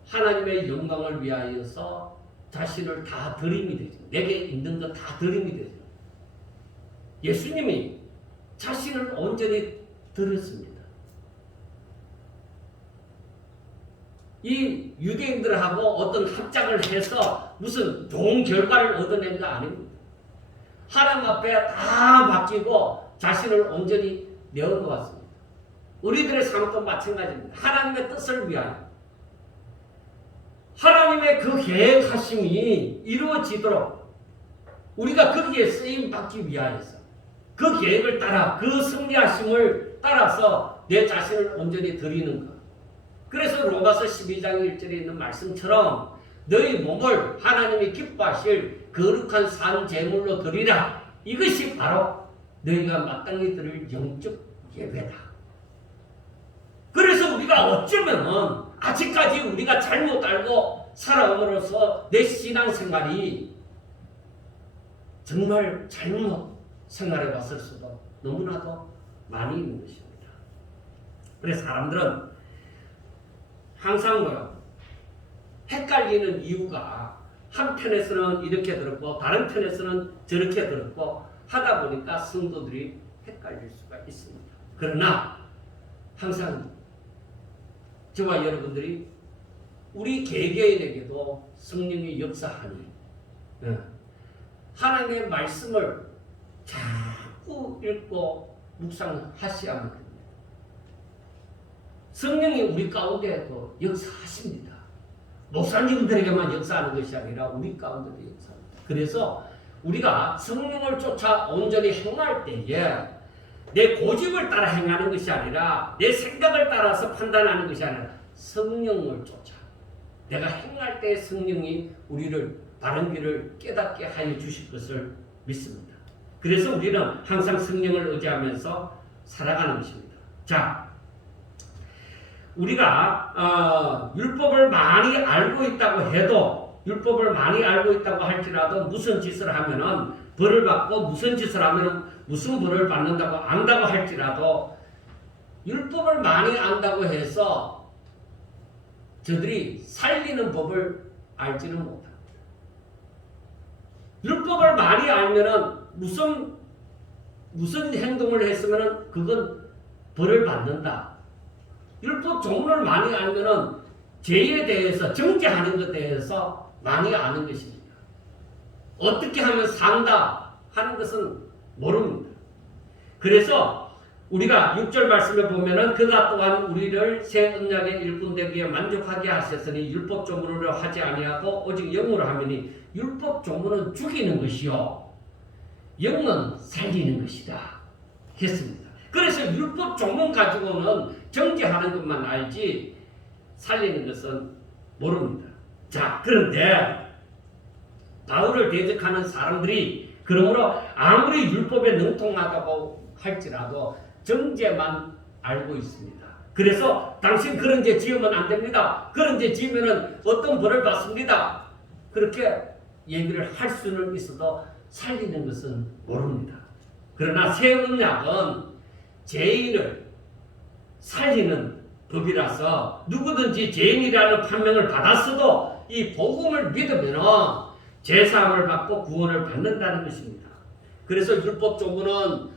하나님의 영광을 위하여서 자신을 다 드림이 되죠. 내게 있는 거 다 드림이 되죠. 예수님이 자신을 온전히 드렸습니다. 이 유대인들하고 어떤 합작을 해서 무슨 좋은 결과를 얻어낸 거 아닙니다. 하나님 앞에 다 맡기고 자신을 온전히 내어놓았습니다. 우리들의 삶도 마찬가지입니다. 하나님의 뜻을 위하여 하나님의 그 계획하심이 이루어지도록 우리가 거기에 쓰임받기 위하여서 그 계획을 따라 그 승리하심을 따라서 내 자신을 온전히 드리는 것. 그래서 로마서 12장 1절에 있는 말씀처럼 너희 몸을 하나님이 기뻐하실 거룩한 산 제물로 드리라. 이것이 바로 너희가 마땅히 드릴 영적 예배다. 그래서 우리가 어쩌면은 아직까지 우리가 잘못 알고 살아옴으로써 내 신앙생활이 정말 잘못 생활해 왔을 수도 너무나도 많이 있는 것입니다. 그래서 사람들은 항상 뭐요? 헷갈리는 이유가 한편에서는 이렇게 들었고 다른 편에서는 저렇게 들었고 하다 보니까 성도들이 헷갈릴 수가 있습니다. 그러나 항상 저와 여러분들이 우리 개개인에게도 성령이 역사하니 하나님의 말씀을 자꾸 읽고 묵상하셔야만 됩니다. 성령이 우리 가운데에도 역사하십니다. 목사님들에게만 역사하는 것이 아니라 우리 가운데도 역사합니다. 그래서 우리가 성령을 쫓아 온전히 행할 때에 내 고집을 따라 행하는 것이 아니라 내 생각을 따라서 판단하는 것이 아니라 성령을 쫓아 내가 행할 때 성령이 우리를 바른 길을 깨닫게 하여 주실 것을 믿습니다. 그래서 우리는 항상 성령을 의지하면서 살아가는 것입니다. 자, 우리가 율법을 많이 알고 있다고 해도 율법을 많이 알고 있다고 할지라도 무슨 짓을 하면은 벌을 받고 무슨 짓을 하면은 무슨 벌을 받는다고 안다고 할지라도 율법을 많이 안다고 해서 저들이 살리는 법을 알지는 못합니다. 율법을 많이 알면은 무슨 행동을 했으면은 그건 벌을 받는다. 율법 조문을 많이 알면은 죄에 대해서 정죄하는 것에 대해서 많이 아는 것입니다. 어떻게 하면 산다 하는 것은 모릅니다. 그래서 우리가 6절 말씀에 보면은 그가 또한 우리를 새 언약의 일꾼 되기에 만족하게 하셨으니 율법 조문으로 하지 아니하고 오직 영으로 하매니 율법 조문은 죽이는 것이요 영은 살리는 것이다 했습니다. 그래서 율법 조문 가지고는 정죄하는 것만 알지 살리는 것은 모릅니다. 자, 그런데 바울을 대적하는 사람들이 그러므로 아무리 율법에 능통하다고 할지라도 정죄만 알고 있습니다. 그래서 당신 그런 죄 지으면 안 됩니다. 그런 죄 지으면 어떤 벌을 받습니다. 그렇게 얘기를 할 수는 있어도 살리는 것은 모릅니다. 그러나 새 언약은 죄인을 살리는 법이라서 누구든지 죄인이라는 판명을 받았어도 이 복음을 믿으면 죄사함을 받고 구원을 받는다는 것입니다. 그래서 율법 조문은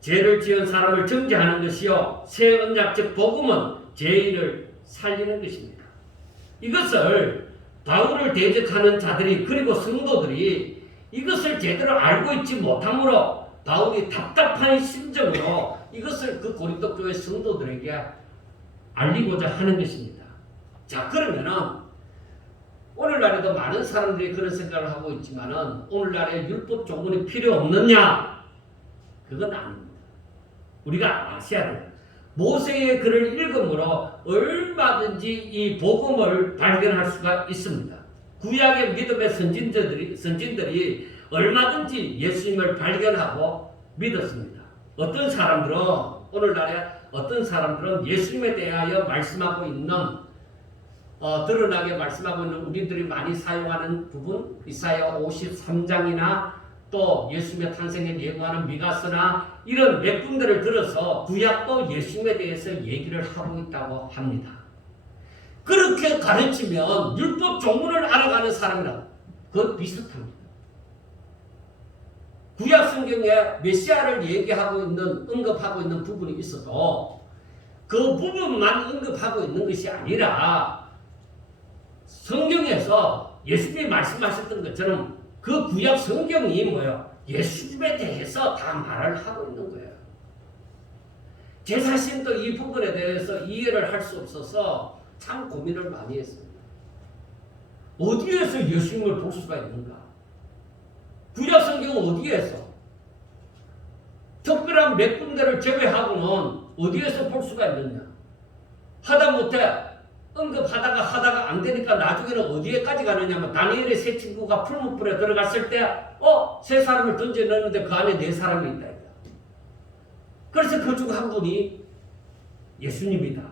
죄를 지은 사람을 정죄하는 것이요 새 언약 즉 복음은 죄인을 살리는 것입니다. 이것을 바울을 대적하는 자들이 그리고 성도들이 이것을 제대로 알고 있지 못하므로 바울이 답답한 심정으로 이것을 그 고린도 교회 성도들에게 알리고자 하는 것입니다. 자, 그러면은 오늘날에도 많은 사람들이 그런 생각을 하고 있지만은 오늘날에 율법 조문이 필요 없느냐? 그건 아닙니다. 우리가 아셔야 돼요. 모세의 글을 읽음으로 얼마든지 이 복음을 발견할 수가 있습니다. 구약의 믿음의 선진들이 얼마든지 예수님을 발견하고 믿었습니다. 어떤 사람들은 오늘날에 어떤 사람들은 예수님에 대하여 말씀하고 있는 드러나게 말씀하고 있는 우리들이 많이 사용하는 부분 이사야 53장이나 또 예수님의 탄생에 예고하는 미가서나 이런 몇 군데를 들어서 구약도 예수님에 대해서 얘기를 하고 있다고 합니다. 그렇게 가르치면 율법 조문을 알아가는 사람이랑 그것 비슷합니다. 구약 성경에 메시아를 얘기하고 있는 언급하고 있는 부분이 있어도 그 부분만 언급하고 있는 것이 아니라 성경에서 예수님이 말씀하셨던 것처럼 그 구약 성경이 뭐예요? 예수님에 대해서 다 말을 하고 있는 거예요. 제 자신도 이 부분에 대해서 이해를 할 수 없어서 참 고민을 많이 했습니다. 어디에서 예수님을 볼 수가 있는가? 구약 성경은 어디에서? 특별한 몇 군데를 제외하고는 어디에서 볼 수가 있느냐? 하다못해 언급하다가 안 되니까 나중에는 어디에까지 가느냐면 다니엘의 세 친구가 풀무불에 들어갔을 때 세 사람을 던져 넣었는데 그 안에 네 사람이 있다. 그래서 그 중 한 분이 예수님이다.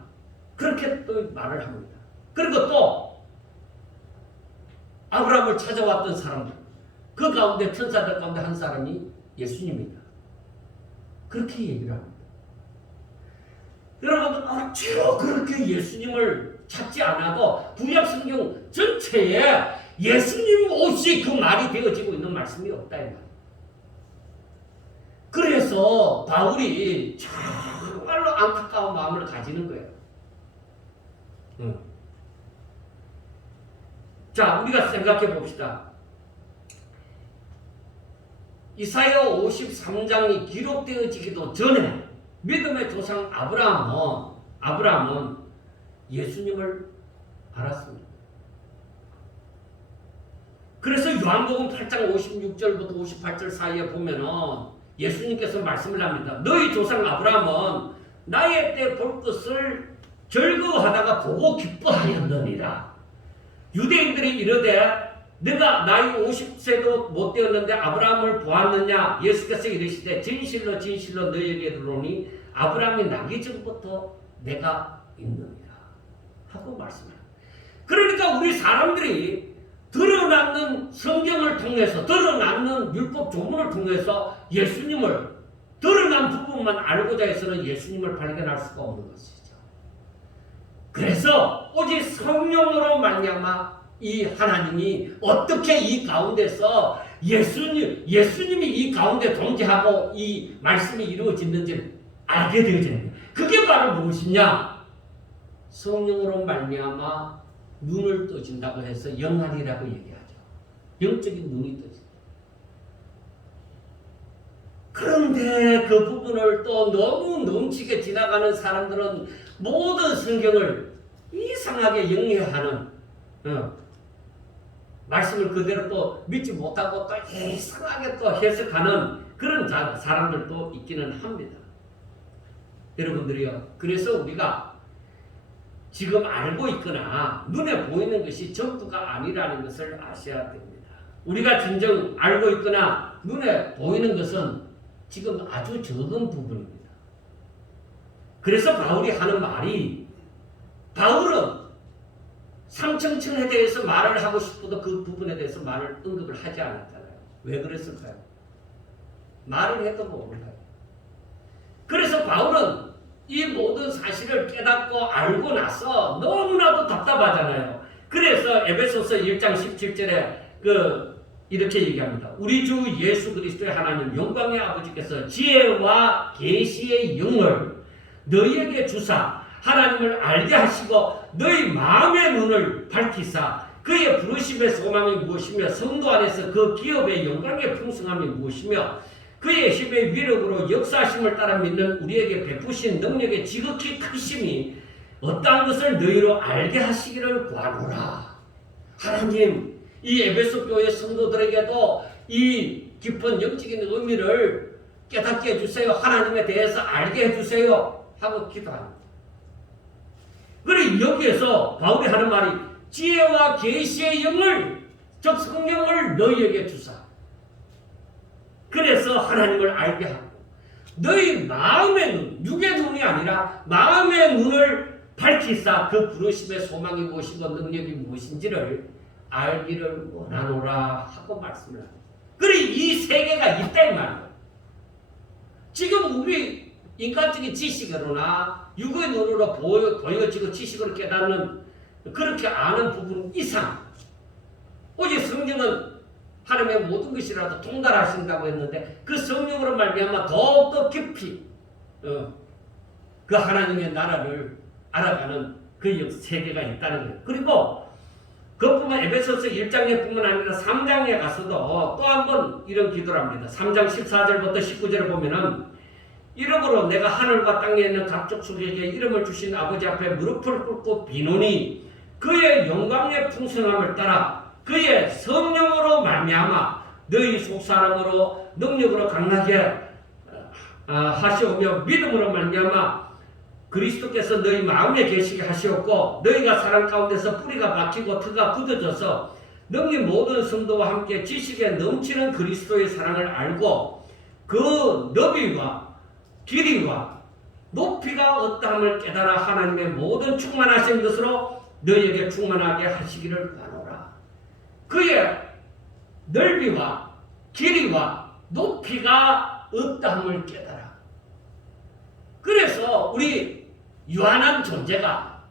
그렇게 또 말을 합니다. 그리고 또 아브라함을 찾아왔던 사람들 그 가운데 천사들 가운데 한 사람이 예수님이다. 그렇게 얘기를 합니다. 여러분 억지로 그렇게 예수님을 찾지 않아도 구약 성경 전체에 예수님 없이 그 말이 되어지고 있는 말씀이 없다 이 말이에요. 그래서 바울이 정말로 안타까운 마음을 가지는 거예요. 자, 우리가 생각해 봅시다. 이사야 53장이 기록되어지기도 전에 믿음의 조상 아브라함은 예수님을 알았습니다. 그래서 요한복음 8장 56절부터 58절 사이에 보면은 예수님께서 말씀을 합니다. 너희 조상 아브라함은 나의 때 볼 것을 즐거워하다가 보고 기뻐하였느니라. 유대인들이 이르되 내가 나이 50세도 못 되었는데 아브라함을 보았느냐? 예수께서 이르시되 진실로 진실로 너희에게 이르노니 아브라함이 나기 전부터 내가 있느니라 하고 말씀합니다. 그러니까 우리 사람들이 드러나는 성경을 통해서 드러나는 율법 조문을 통해서 예수님을 드러난 부분만 알고자 해서는 예수님을 발견할 수가 없는 것이죠. 그래서 오직 성령으로 말미암아 이 하나님이 어떻게 이 가운데서 예수님이 이 가운데 존재하고 이 말씀이 이루어지는지 알게 되어집니다. 그게 바로 무엇이냐? 성령으로 말미암아 눈을 떠진다고 해서 영안이라고 얘기하죠. 영적인 눈이 떠진다. 그런데 그 부분을 또 너무 넘치게 지나가는 사람들은 모든 성경을 이상하게 영리하는 말씀을 그대로 또 믿지 못하고 또 이상하게 또 해석하는 그런 사람들도 있기는 합니다. 여러분들이요. 그래서 우리가 지금 알고 있거나 눈에 보이는 것이 전부가 아니라는 것을 아셔야 됩니다. 우리가 진정 알고 있거나 눈에 보이는 것은 지금 아주 적은 부분입니다. 그래서 바울이 하는 말이 바울은 삼층천에 대해서 말을 하고 싶어도 그 부분에 대해서 말을 언급을 하지 않았잖아요. 왜 그랬을까요? 말을 해도 모를까요? 그래서 바울은 이 모든 사실을 깨닫고 알고 나서 너무나도 답답하잖아요. 그래서 에베소서 1장 17절에 이렇게 얘기합니다. 우리 주 예수 그리스도의 하나님 영광의 아버지께서 지혜와 계시의 영을 너희에게 주사 하나님을 알게 하시고 너희 마음의 눈을 밝히사 그의 부르심의 소망이 무엇이며 성도 안에서 그 기업의 영광의 풍성함이 무엇이며 그의 힘의 위력으로 역사하심을 따라 믿는 우리에게 베푸신 능력의 지극히 크심이 어떠한 것을 너희로 알게 하시기를 구하노라. 하나님, 이 에베소 교회 성도들에게도 이 깊은 영적인 의미를 깨닫게 해주세요. 하나님에 대해서 알게 해주세요. 하고 기도합니다. 그래 여기에서 바울이 하는 말이 지혜와 계시의 영을 즉 성령을 너희에게 주사. 그래서 하나님을 알게 하고 너희 마음의 눈, 육의 눈이 아니라 마음의 눈을 밝히사 그 부르심의 소망이 무엇이고 능력이 무엇인지를 알기를 원하노라 하고 말씀을 합니다. 그래 이 세계가 있다 이 말이에요. 지금 우리 인간적인 지식으로나 육의 눈으로 보여지고 지식으로 깨닫는 그렇게 아는 부분 이상 오직 성경은 하나님의 모든 것이라도 통달하신다고 했는데 그 성령으로 말미암아 더욱더 깊이 그 하나님의 나라를 알아가는 그 세계가 있다는 거예요. 그리고 그뿐만 에베소서 1장에 뿐만 아니라 3장에 가서도 또 한 번 이런 기도를 합니다. 3장 14절부터 19절을 보면은 이러므로 내가 하늘과 땅에 있는 각종 속에게 이름을 주신 아버지 앞에 무릎을 꿇고 비노니 그의 영광의 풍성함을 따라 그의 성령으로 말미암아 너희 속사람으로 능력으로 강하게 하시오며 믿음으로 말미암아 그리스도께서 너희 마음에 계시게 하시었고 너희가 사랑 가운데서 뿌리가 박히고 터가 굳어져서 너희 모든 성도와 함께 지식에 넘치는 그리스도의 사랑을 알고 그 너비와 길이와 높이가 어떠함을 깨달아 하나님의 모든 충만하신 것으로 너희에게 충만하게 하시기를 바라노라. 그의 넓이와 길이와 높이가 어떠함을 깨달아. 그래서 우리 유한한 존재가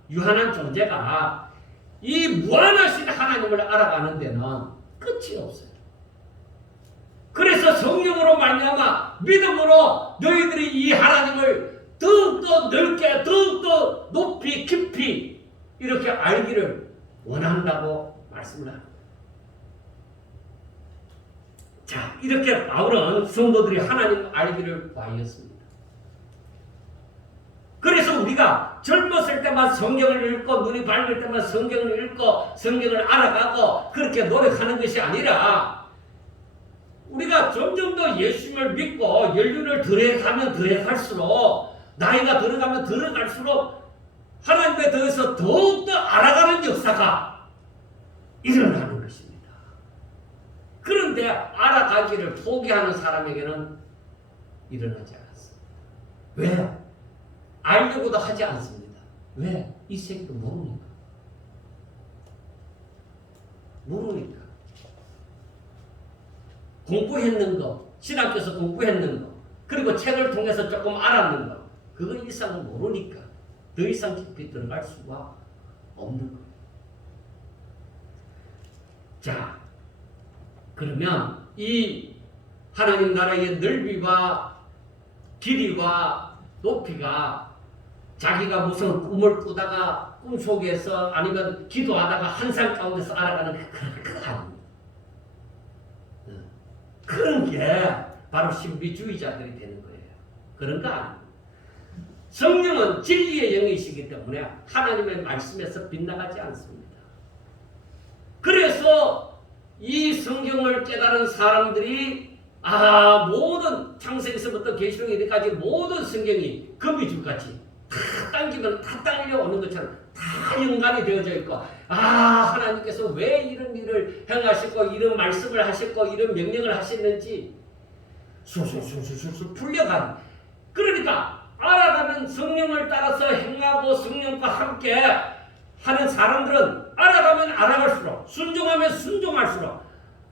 이 무한하신 하나님을 알아가는 데는 끝이 없어요. 그래서 성령으로 말미암아 믿음으로 너희들이 이 하나님을 더욱더 넓게 더욱더 높이 깊이 이렇게 알기를 원한다고 말씀을 합니다. 자, 이렇게 바울은 성도들이 하나님을 알기를 구하였습니다. 그래서 우리가 젊었을 때만 성경을 읽고 눈이 밝을 때만 성경을 읽고 성경을 알아가고 그렇게 노력하는 것이 아니라 우리가 점점 더 예수님을 믿고 연륜을 더해가면 더해갈수록 나이가 들어가면 들어갈수록 하나님에 대해서 더욱더 알아가는 역사가 일어나는 것입니다. 그런데 알아가기를 포기하는 사람에게는 일어나지 않았습니다. 왜? 알려고도 하지 않습니다. 왜? 이 세계도 모르니까. 공부했는 거, 신학교에서 공부했는 거, 그리고 책을 통해서 조금 알았는 거, 그거 이상은 모르니까 더 이상 깊이 들어갈 수가 없는 거예요. 자, 그러면 이 하나님 나라의 넓이와 길이와 높이가 자기가 무슨 꿈을 꾸다가 꿈속에서 아니면 기도하다가 환상 가운데서 알아가는 그거 아닙니다. 그런 게 바로 신비주의자들이 되는 거예요. 그런 거 아닙니다. 성령은 진리의 영이시기 때문에 하나님의 말씀에서 빗나가지 않습니다. 그래서 이 성경을 깨달은 사람들이 모든 창세기서부터 계시록 이르기까지 모든 성경이 거미줄같이 다 당기면 다 딸려오는 것처럼 다 연관이 되어져 있고 하나님께서 왜 이런 일을 행하시고 이런 말씀을 하셨고 이런 명령을 하셨는지 술술술술술 풀려가는. 그러니까 알아가는 성령을 따라서 행하고 성령과 함께 하는 사람들은 알아가면 알아갈수록 순종하면 순종할수록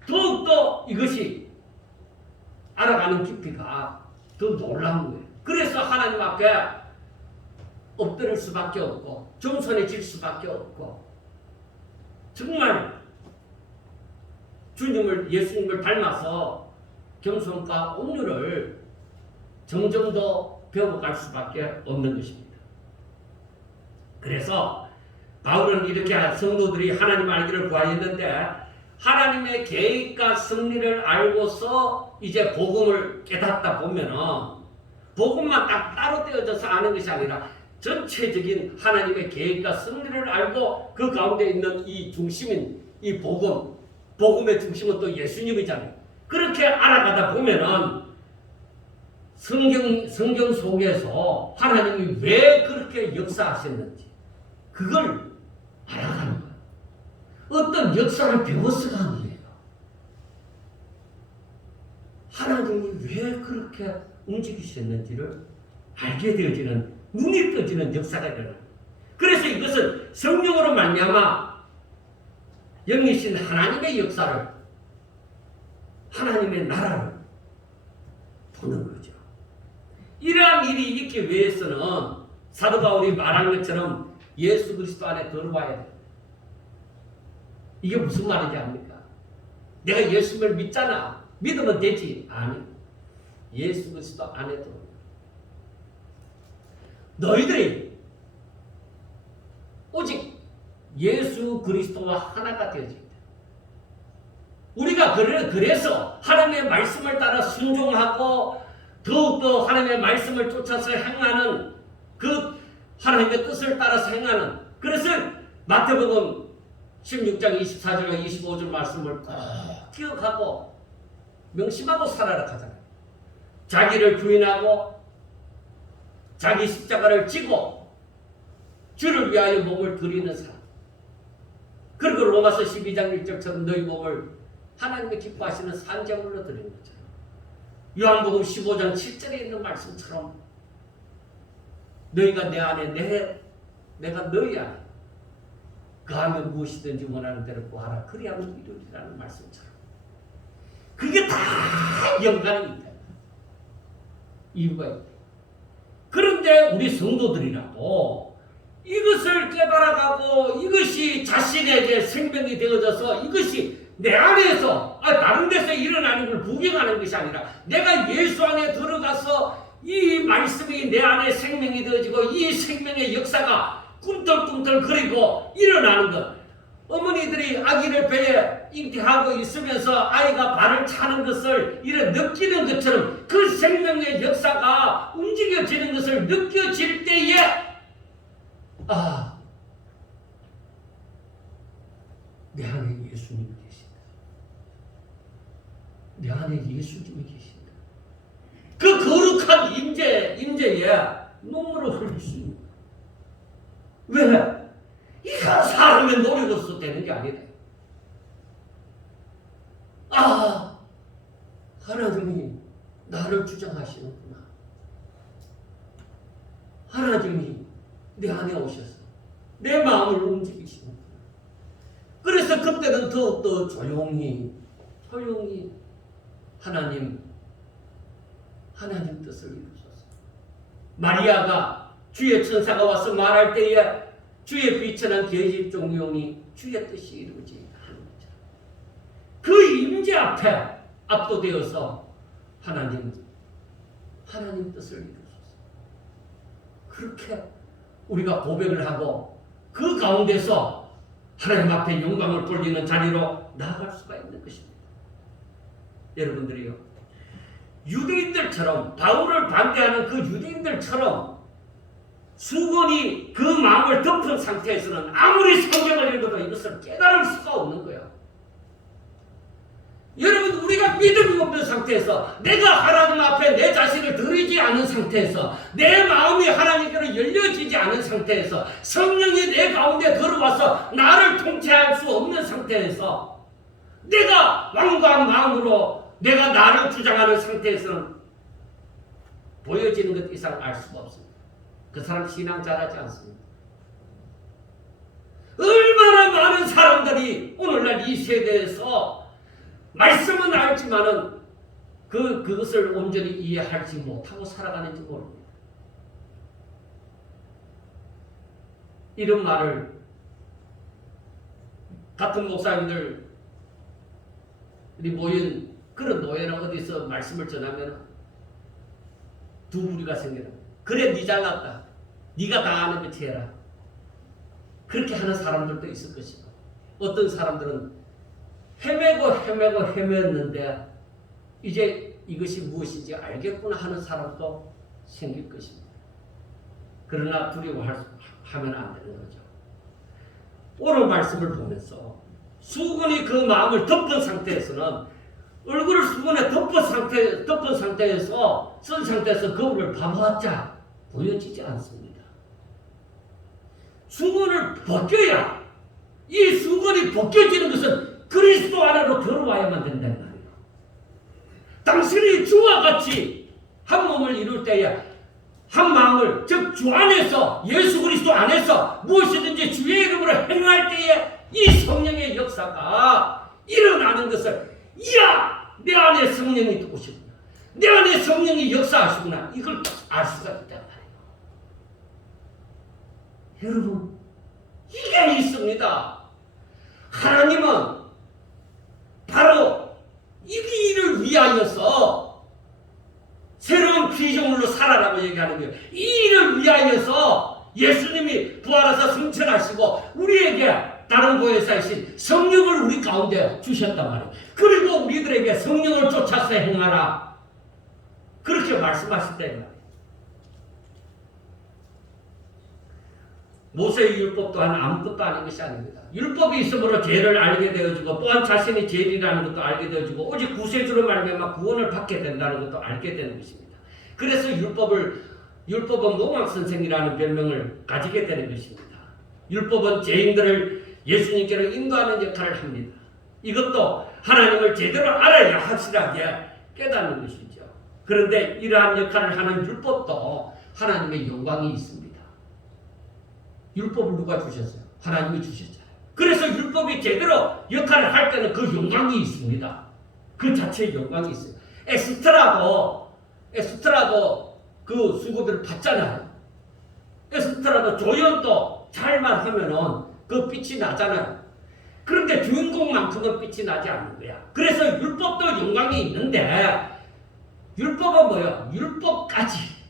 더욱더 이것이 알아가는 깊이가 더 놀라운 거예요. 그래서 하나님 앞에 엎드릴 수밖에 없고 겸손해질 수밖에 없고 정말 예수님을 닮아서 겸손과 온유를 점점 더 배워갈 수밖에 없는 것입니다. 그래서 바울은 이렇게 성도들이 하나님 알기를 구하였는데 하나님의 계획과 섭리를 알고서 이제 복음을 깨닫다 보면은 복음만 딱 따로 떼어져서 아는 것이 아니라 전체적인 하나님의 계획과 섭리를 알고 그 가운데 있는 이 중심인 이 복음의 중심은 또 예수님이잖아요. 그렇게 알아가다 보면은 성경 속에서 하나님이 왜 그렇게 역사하셨는지 그걸 알아가는 거예요. 어떤 역사를 배워서가 아니에요. 하나님이 왜 그렇게 움직이셨는지를 알게 되어지는, 눈이 떠지는 역사가 일어나요. 그래서 이것은 성령으로 말미암아 영이신 하나님의 역사를, 하나님의 나라를 보는 거죠. 이러한 일이 있기 위해서는 사도 바울이 말한 것처럼 예수 그리스도 안에 들어와야 돼요. 이게 무슨 말인지 압니까? 내가 예수를 믿잖아. 믿으면 되지. 아니. 예수 그리스도 안에 들어와. 너희들이 오직 예수 그리스도와 하나가 되어진다. 우리가 그래서 하나님의 말씀을 따라 순종하고 더욱더 하나님의 말씀을 쫓아서 행하는, 그 하나님의 뜻을 따라서 행하는, 그래서 마태복음 16장 24절과 25절 말씀을 꼭 기억하고 명심하고 살아라 하잖아요. 자기를 부인하고 자기 십자가를 지고 주를 위하여 몸을 드리는 사람. 그리고 로마서 12장 1절처럼 너희 몸을 하나님의 기뻐하시는 산제물로 드리는 거죠. 요한복음 15장 7절에 있는 말씀처럼 너희가 내 안에, 내가 너희 안에 그하면 무엇이든지 원하는 대로 구하라. 그리하면 이루리라는 말씀처럼. 그게 다 연관이 있다. 이유가 있다. 그런데 우리 성도들이라도 이것을 깨달아가고 이것이 자신에게 생명이 되어져서 이것이 내 안에서, 다른 데서 일어나는 걸 구경하는 것이 아니라 내가 예수 안에 들어가서 이 말씀이 내 안에 생명이 되어지고 이 생명의 역사가 꿈틀꿈틀 거리고 일어나는 것. 어머니들이 아기를 배에 잉태하고 있으면서 아이가 발을 차는 것을 이래 느끼는 것처럼 그 생명의 역사가 움직여지는 것을 느껴질 때에 내 안에 예수님이 계신다. 내 안에 예수님이 계신다. 그 거룩한 임재에 눈물을 흘릴 수 있는 거야. 왜? 이거 사람의 노력으로서 되는 게 아니다. 하나님이 나를 주장하시는구나. 하나님이 내 안에 오셔서 내 마음을 움직이시는구나. 그래서 그때는 더욱더 조용히 하나님 뜻을 이루소서. 마리아가 주의 천사가 와서 말할 때에 주의 비천한 계집 종용이 주의 뜻이 이루어지게 하는 거죠. 그 임재 앞에 압도되어서 하나님 뜻을 이루소서. 그렇게 우리가 고백을 하고 그 가운데서 하나님 앞에 영광을 돌리는 자리로 나아갈 수가 있는 것입니다. 여러분들이요, 유대인들처럼, 바울을 반대하는 그 유대인들처럼 수건이 그 마음을 덮은 상태에서는 아무리 성경을 읽어도 이것을 깨달을 수가 없는 거예요. 여러분, 우리가 믿음이 없는 상태에서, 내가 하나님 앞에 내 자신을 드리지 않은 상태에서, 내 마음이 하나님께로 열려지지 않은 상태에서, 성령이 내 가운데 들어와서 나를 통치할 수 없는 상태에서, 내가 완고한 마음으로 내가 나를 주장하는 상태에서는 보여지는 것 이상 알 수가 없습니다. 그 사람 신앙 잘하지 않습니다. 얼마나 많은 사람들이 오늘날 이 세대에서 말씀은 알지만은 그것을 온전히 이해하지 못하고 살아가는지 모릅니다. 이런 말을 같은 목사님들이 모인 그런 노예나 어디서 말씀을 전하면 두 부류가 생겨나. 그래, 니 잘났다. 니가 다 아는 것 해라. 그렇게 하는 사람들도 있을 것이고, 어떤 사람들은 헤맸는데 이제 이것이 무엇인지 알겠구나 하는 사람도 생길 것입니다. 그러나 두려워하면 안 되는 거죠. 오늘 말씀을 보면서 수건이 그 마음을 덮은 상태에서는, 얼굴을 수건에 덮은 상태에서 쓴 상태에서 거울을 봐봤자 보여지지 않습니다. 수건을 벗겨야, 이 수건이 벗겨지는 것은 그리스도 안으로 들어와야만 된다는 말이에요. 당신이 주와 같이 한 몸을 이룰 때에 한 마음을, 즉 주 안에서, 예수 그리스도 안에서 무엇이든지 주의 이름으로 행할 때에 이 성령의 역사가 일어나는 것을, 이야, 내 안에 성령이 오시구나, 내 안에 성령이 역사하시구나, 이걸 알 수가 있단 말이에요. 여러분, 이게 있습니다. 하나님은 바로 이 일을 위하여서 새로운 피조물로 살아라고 얘기하는 거예요. 이 일을 위하여서 예수님이 부활하사 승천하시고 우리에게 다른 보혜사이신 성령을 우리 가운데 주셨단 말이에요. 그리고 우리들에게 성령을 쫓아서 행하라, 그렇게 말씀하셨단 말이에요. 모세의 율법 또한 아무것도 아닌 것이 아닙니다. 율법이 있으므로 죄를 알게 되어지고 또한 자신이 죄인이라는 것도 알게 되어지고 오직 구세주로 말미암아 구원을 받게 된다는 것도 알게 되는 것입니다. 그래서 율법은 몽학선생이라는 별명을 가지게 되는 것입니다. 율법은 죄인들을 예수님께로 인도하는 역할을 합니다. 이것도 하나님을 제대로 알아야 확실하게 깨닫는 것이죠. 그런데 이러한 역할을 하는 율법도 하나님의 영광이 있습니다. 율법을 누가 주셨어요? 하나님이 주셨잖아요. 그래서 율법이 제대로 역할을 할 때는 그 영광이 있습니다. 그 자체의 영광이 있어요. 에스트라도 그 수고비를 받잖아요. 에스트라도 조연도 잘만 하면은 그 빛이 나잖아요. 그런데 주인공만큼은 빛이 나지 않는 거야. 그래서 율법도 영광이 있는데, 율법은 뭐예요?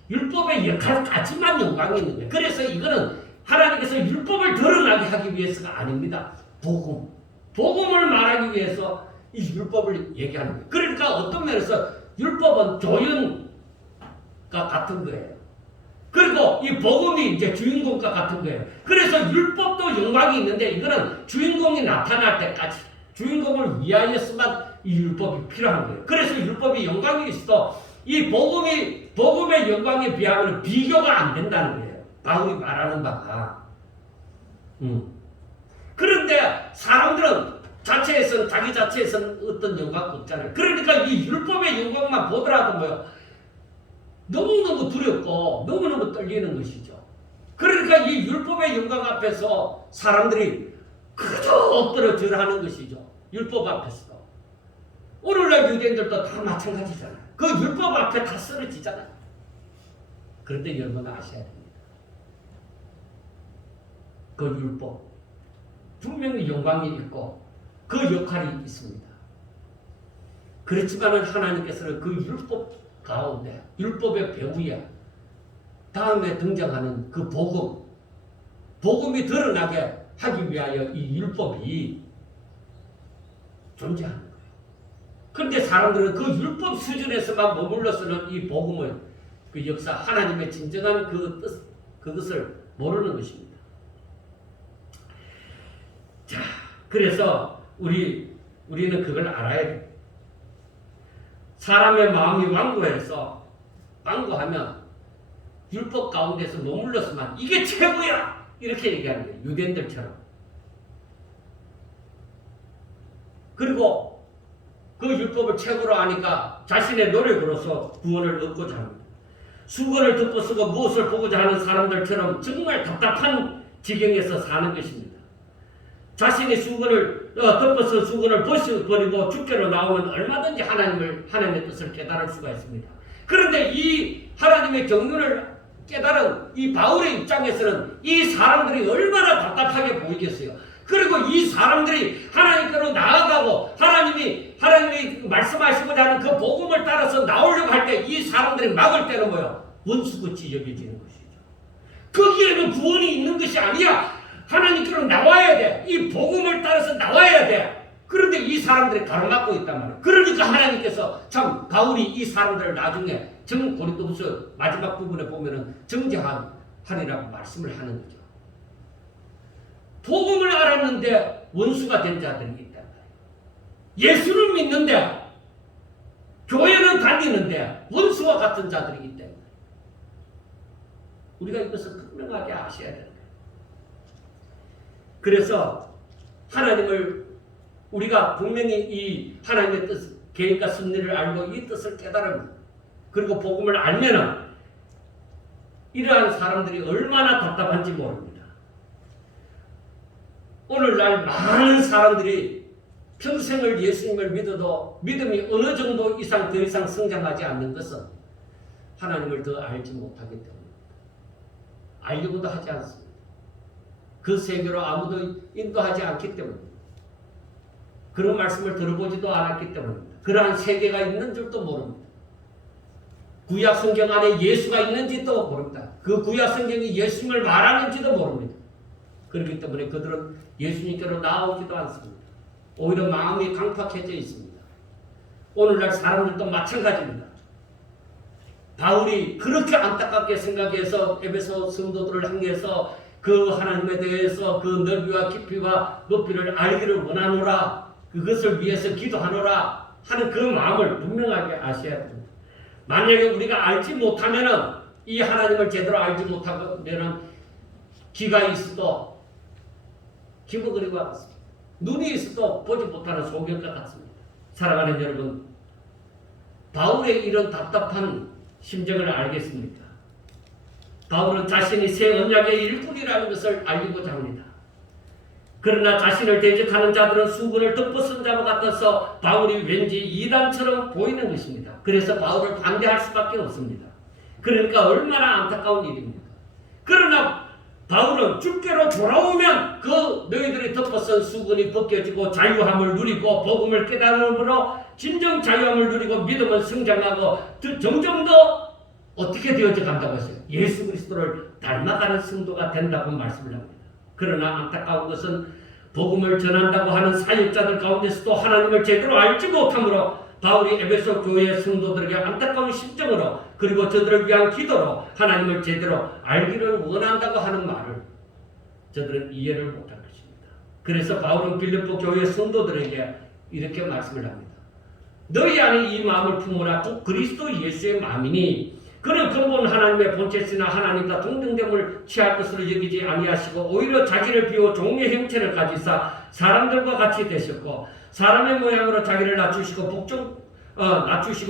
율법의 역할까지만 영광이 있는 거예요. 그래서 이거는 하나님께서 율법을 드러나게 하기 위해서가 아닙니다. 복음을 말하기 위해서 이 율법을 얘기하는 거예요. 그러니까 어떤 면에서 율법은 조연과 같은 거예요. 그리고 이 복음이 이제 주인공과 같은 거예요. 그래서 율법도 영광이 있는데, 이거는 주인공이 나타날 때까지, 주인공을 위하여서만 이 율법이 필요한 거예요. 그래서 율법이 영광이 있어도 이 복음의 영광에 비하면 비교가 안 된다는 거예요. 바울이 말하는 바가. 그런데 사람들은 자기 자체에서는 어떤 영광도 없잖아요. 그러니까 이 율법의 영광만 보더라도 뭐요? 너무너무 두렵고 너무너무 떨리는 것이죠. 그러니까 이 율법의 영광 앞에서 사람들이 그저 엎드려 절하는 것이죠. 율법 앞에서도. 오늘날 유대인들도 다 마찬가지잖아요. 그 율법 앞에 다 쓰러지잖아요. 그런데 여러분 아셔야 됩니다. 그 율법 분명히 영광이 있고 그 역할이 있습니다. 그렇지만 하나님께서는 그 율법 가운데, 율법의 배후에 다음에 등장하는 그 복음이 드러나게 하기 위하여 이 율법이 존재하는 거예요. 그런데 사람들은 그 율법 수준에서만 머물러서는 이 복음의 그 역사, 하나님의 진정한 그 뜻, 그것을 모르는 것입니다. 자, 그래서 우리는 그걸 알아야 돼요. 사람의 마음이 완고하면 율법 가운데서 머물러서만 이게 최고야! 이렇게 얘기하는 거예요. 유대인들처럼. 그리고 그 율법을 최고로 아니까 자신의 노력으로서 구원을 얻고자 합니다. 수건을 덮어쓰고 무엇을 보고자 하는 사람들처럼 정말 답답한 지경에서 사는 것입니다. 자신이 수건을 덮어서 수건을 벗어버리고 주께로 나오면 얼마든지 하나님의 뜻을 깨달을 수가 있습니다. 그런데 이 하나님의 경륜을 깨달은 이 바울의 입장에서는 이 사람들이 얼마나 답답하게 보이겠어요. 그리고 이 사람들이 하나님께로 나아가고 하나님이 말씀하시고자 하는 그 복음을 따라서 나오려고 할 때 이 사람들이 막을 때는 뭐예요? 원수같이 여겨지는 것이죠. 거기에는 구원이 있는 것이 아니야. 하나님께로 나와야 돼. 이 복음을 따라서 나와야 돼. 그런데 이 사람들이 가로막고 있단 말이에요. 그러니까 하나님께서 참 바울이 이 사람들을 나중에 고린도후서 마지막 부분에 보면은 정죄하리라고 말씀을 하는 거죠. 복음을 알았는데 원수가 된 자들이 있단 말이에요. 예수를 믿는데 교회는 다니는데 원수와 같은 자들이 있다. 우리가 이것을 분명하게 아셔야 돼요. 그래서 하나님을 우리가 분명히 이 하나님의 뜻, 계획과 섭리를 알고 이 뜻을 깨달으면 그리고 복음을 알면은 이러한 사람들이 얼마나 답답한지 모릅니다. 오늘날 많은 사람들이 평생을 예수님을 믿어도 믿음이 어느 정도 이상 더 이상 성장하지 않는 것은 하나님을 더 알지 못하기 때문입니다. 알려고도 하지 않습니다. 그 세계로 아무도 인도하지 않기 때문입니다. 그런 말씀을 들어보지도 않았기 때문입니다. 그러한 세계가 있는 줄도 모릅니다. 구약 성경 안에 예수가 있는지도 모릅니다. 그 구약 성경이 예수님을 말하는지도 모릅니다. 그렇기 때문에 그들은 예수님께로 나오지도 않습니다. 오히려 마음이 강팍해져 있습니다. 오늘날 사람들도 마찬가지입니다. 바울이 그렇게 안타깝게 생각해서 에베소 성도들을 향해서 그 하나님에 대해서 그 넓이와 깊이와 높이를 알기를 원하노라, 그것을 위해서 기도하노라 하는 그 마음을 분명하게 아셔야 됩니다. 만약에 우리가 알지 못하면은, 이 하나님을 제대로 알지 못하면은 귀가 있어도 기부거리고 않습니다. 눈이 있어도 보지 못하는 소경과 같습니다. 사랑하는 여러분, 바울의 이런 답답한 심정을 알겠습니까? 바울은 자신이 새 언약의 일꾼이라는 것을 알리고자 합니다. 그러나 자신을 대적하는 자들은 수군을 덮어쓴 자와 같아서 바울이 왠지 이단처럼 보이는 것입니다. 그래서 바울을 반대할 수밖에 없습니다. 그러니까 얼마나 안타까운 일입니까? 그러나 바울은 주께로 돌아오면 그 너희들이 덮어쓴 수군이 벗겨지고 자유함을 누리고 복음을 깨달음으로 진정 자유함을 누리고 믿음은 성장하고 점점 더 어떻게 되어져 간다고 했어요? 예수 그리스도를 닮아가는 성도가 된다고 말씀을 합니다. 그러나 안타까운 것은 복음을 전한다고 하는 사역자들 가운데서도 하나님을 제대로 알지 못함으로 바울이 에베소 교회의 성도들에게 안타까운 심정으로, 그리고 저들을 위한 기도로 하나님을 제대로 알기를 원한다고 하는 말을 저들은 이해를 못할 것입니다. 그래서 바울은 빌립보 교회 성도들에게 이렇게 말씀을 합니다. 너희 안에 이 마음을 품으라. 곧 그리스도 예수의 마음이니 그는 근본 하나님의 본체시나 하나님과 동등됨을 취할 것으로 여기지 아니하시고 오히려 자기를 비워 종의 형체를 가지사 사람들과 같이 되셨고 사람의 모양으로 자기를 낮추시고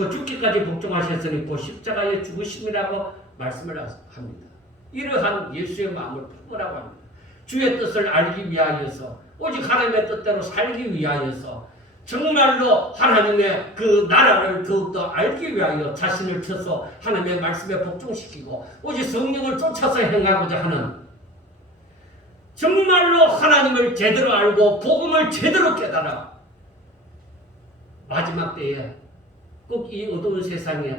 죽기까지 복종하셨으니 곧 십자가에 죽으심이라고 말씀을 합니다. 이러한 예수의 마음을 품으라고 합니다. 주의 뜻을 알기 위하여서, 오직 하나님의 뜻대로 살기 위하여서, 정말로 하나님의 그 나라를 더욱더 알기 위하여 자신을 쳐서 하나님의 말씀에 복종시키고 오직 성령을 쫓아서 행하고자 하는, 정말로 하나님을 제대로 알고 복음을 제대로 깨달아 마지막 때에 꼭 이 어두운 세상에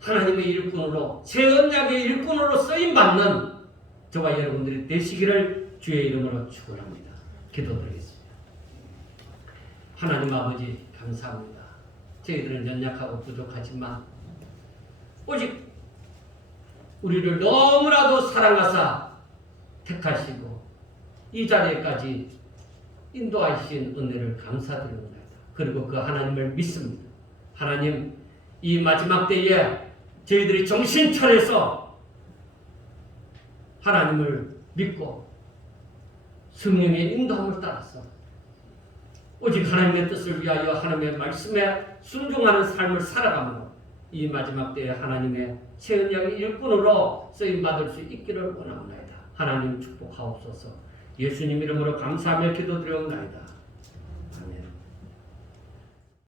하나님의 일꾼으로, 새 언약의 일꾼으로 쓰임받는 저와 여러분들이 되시기를 주의 이름으로 축원합니다. 기도드리겠습니다. 하나님 아버지 감사합니다. 저희들은 연약하고 부족하지만 오직 우리를 너무나도 사랑하사 택하시고 이 자리에까지 인도하신 은혜를 감사드립니다. 그리고 그 하나님을 믿습니다. 하나님, 이 마지막 때에 저희들이 정신 차려서 하나님을 믿고 성령의 인도함을 따라서 오직 하나님의 뜻을 위하여 하나님의 말씀에 순종하는 삶을 살아가므로 이 마지막 때에 하나님의 새 언약의 일꾼으로 쓰임받을 수 있기를 원합니다. 하나님 축복하옵소서. 예수님 이름으로 감사하며 기도드리옵나이다.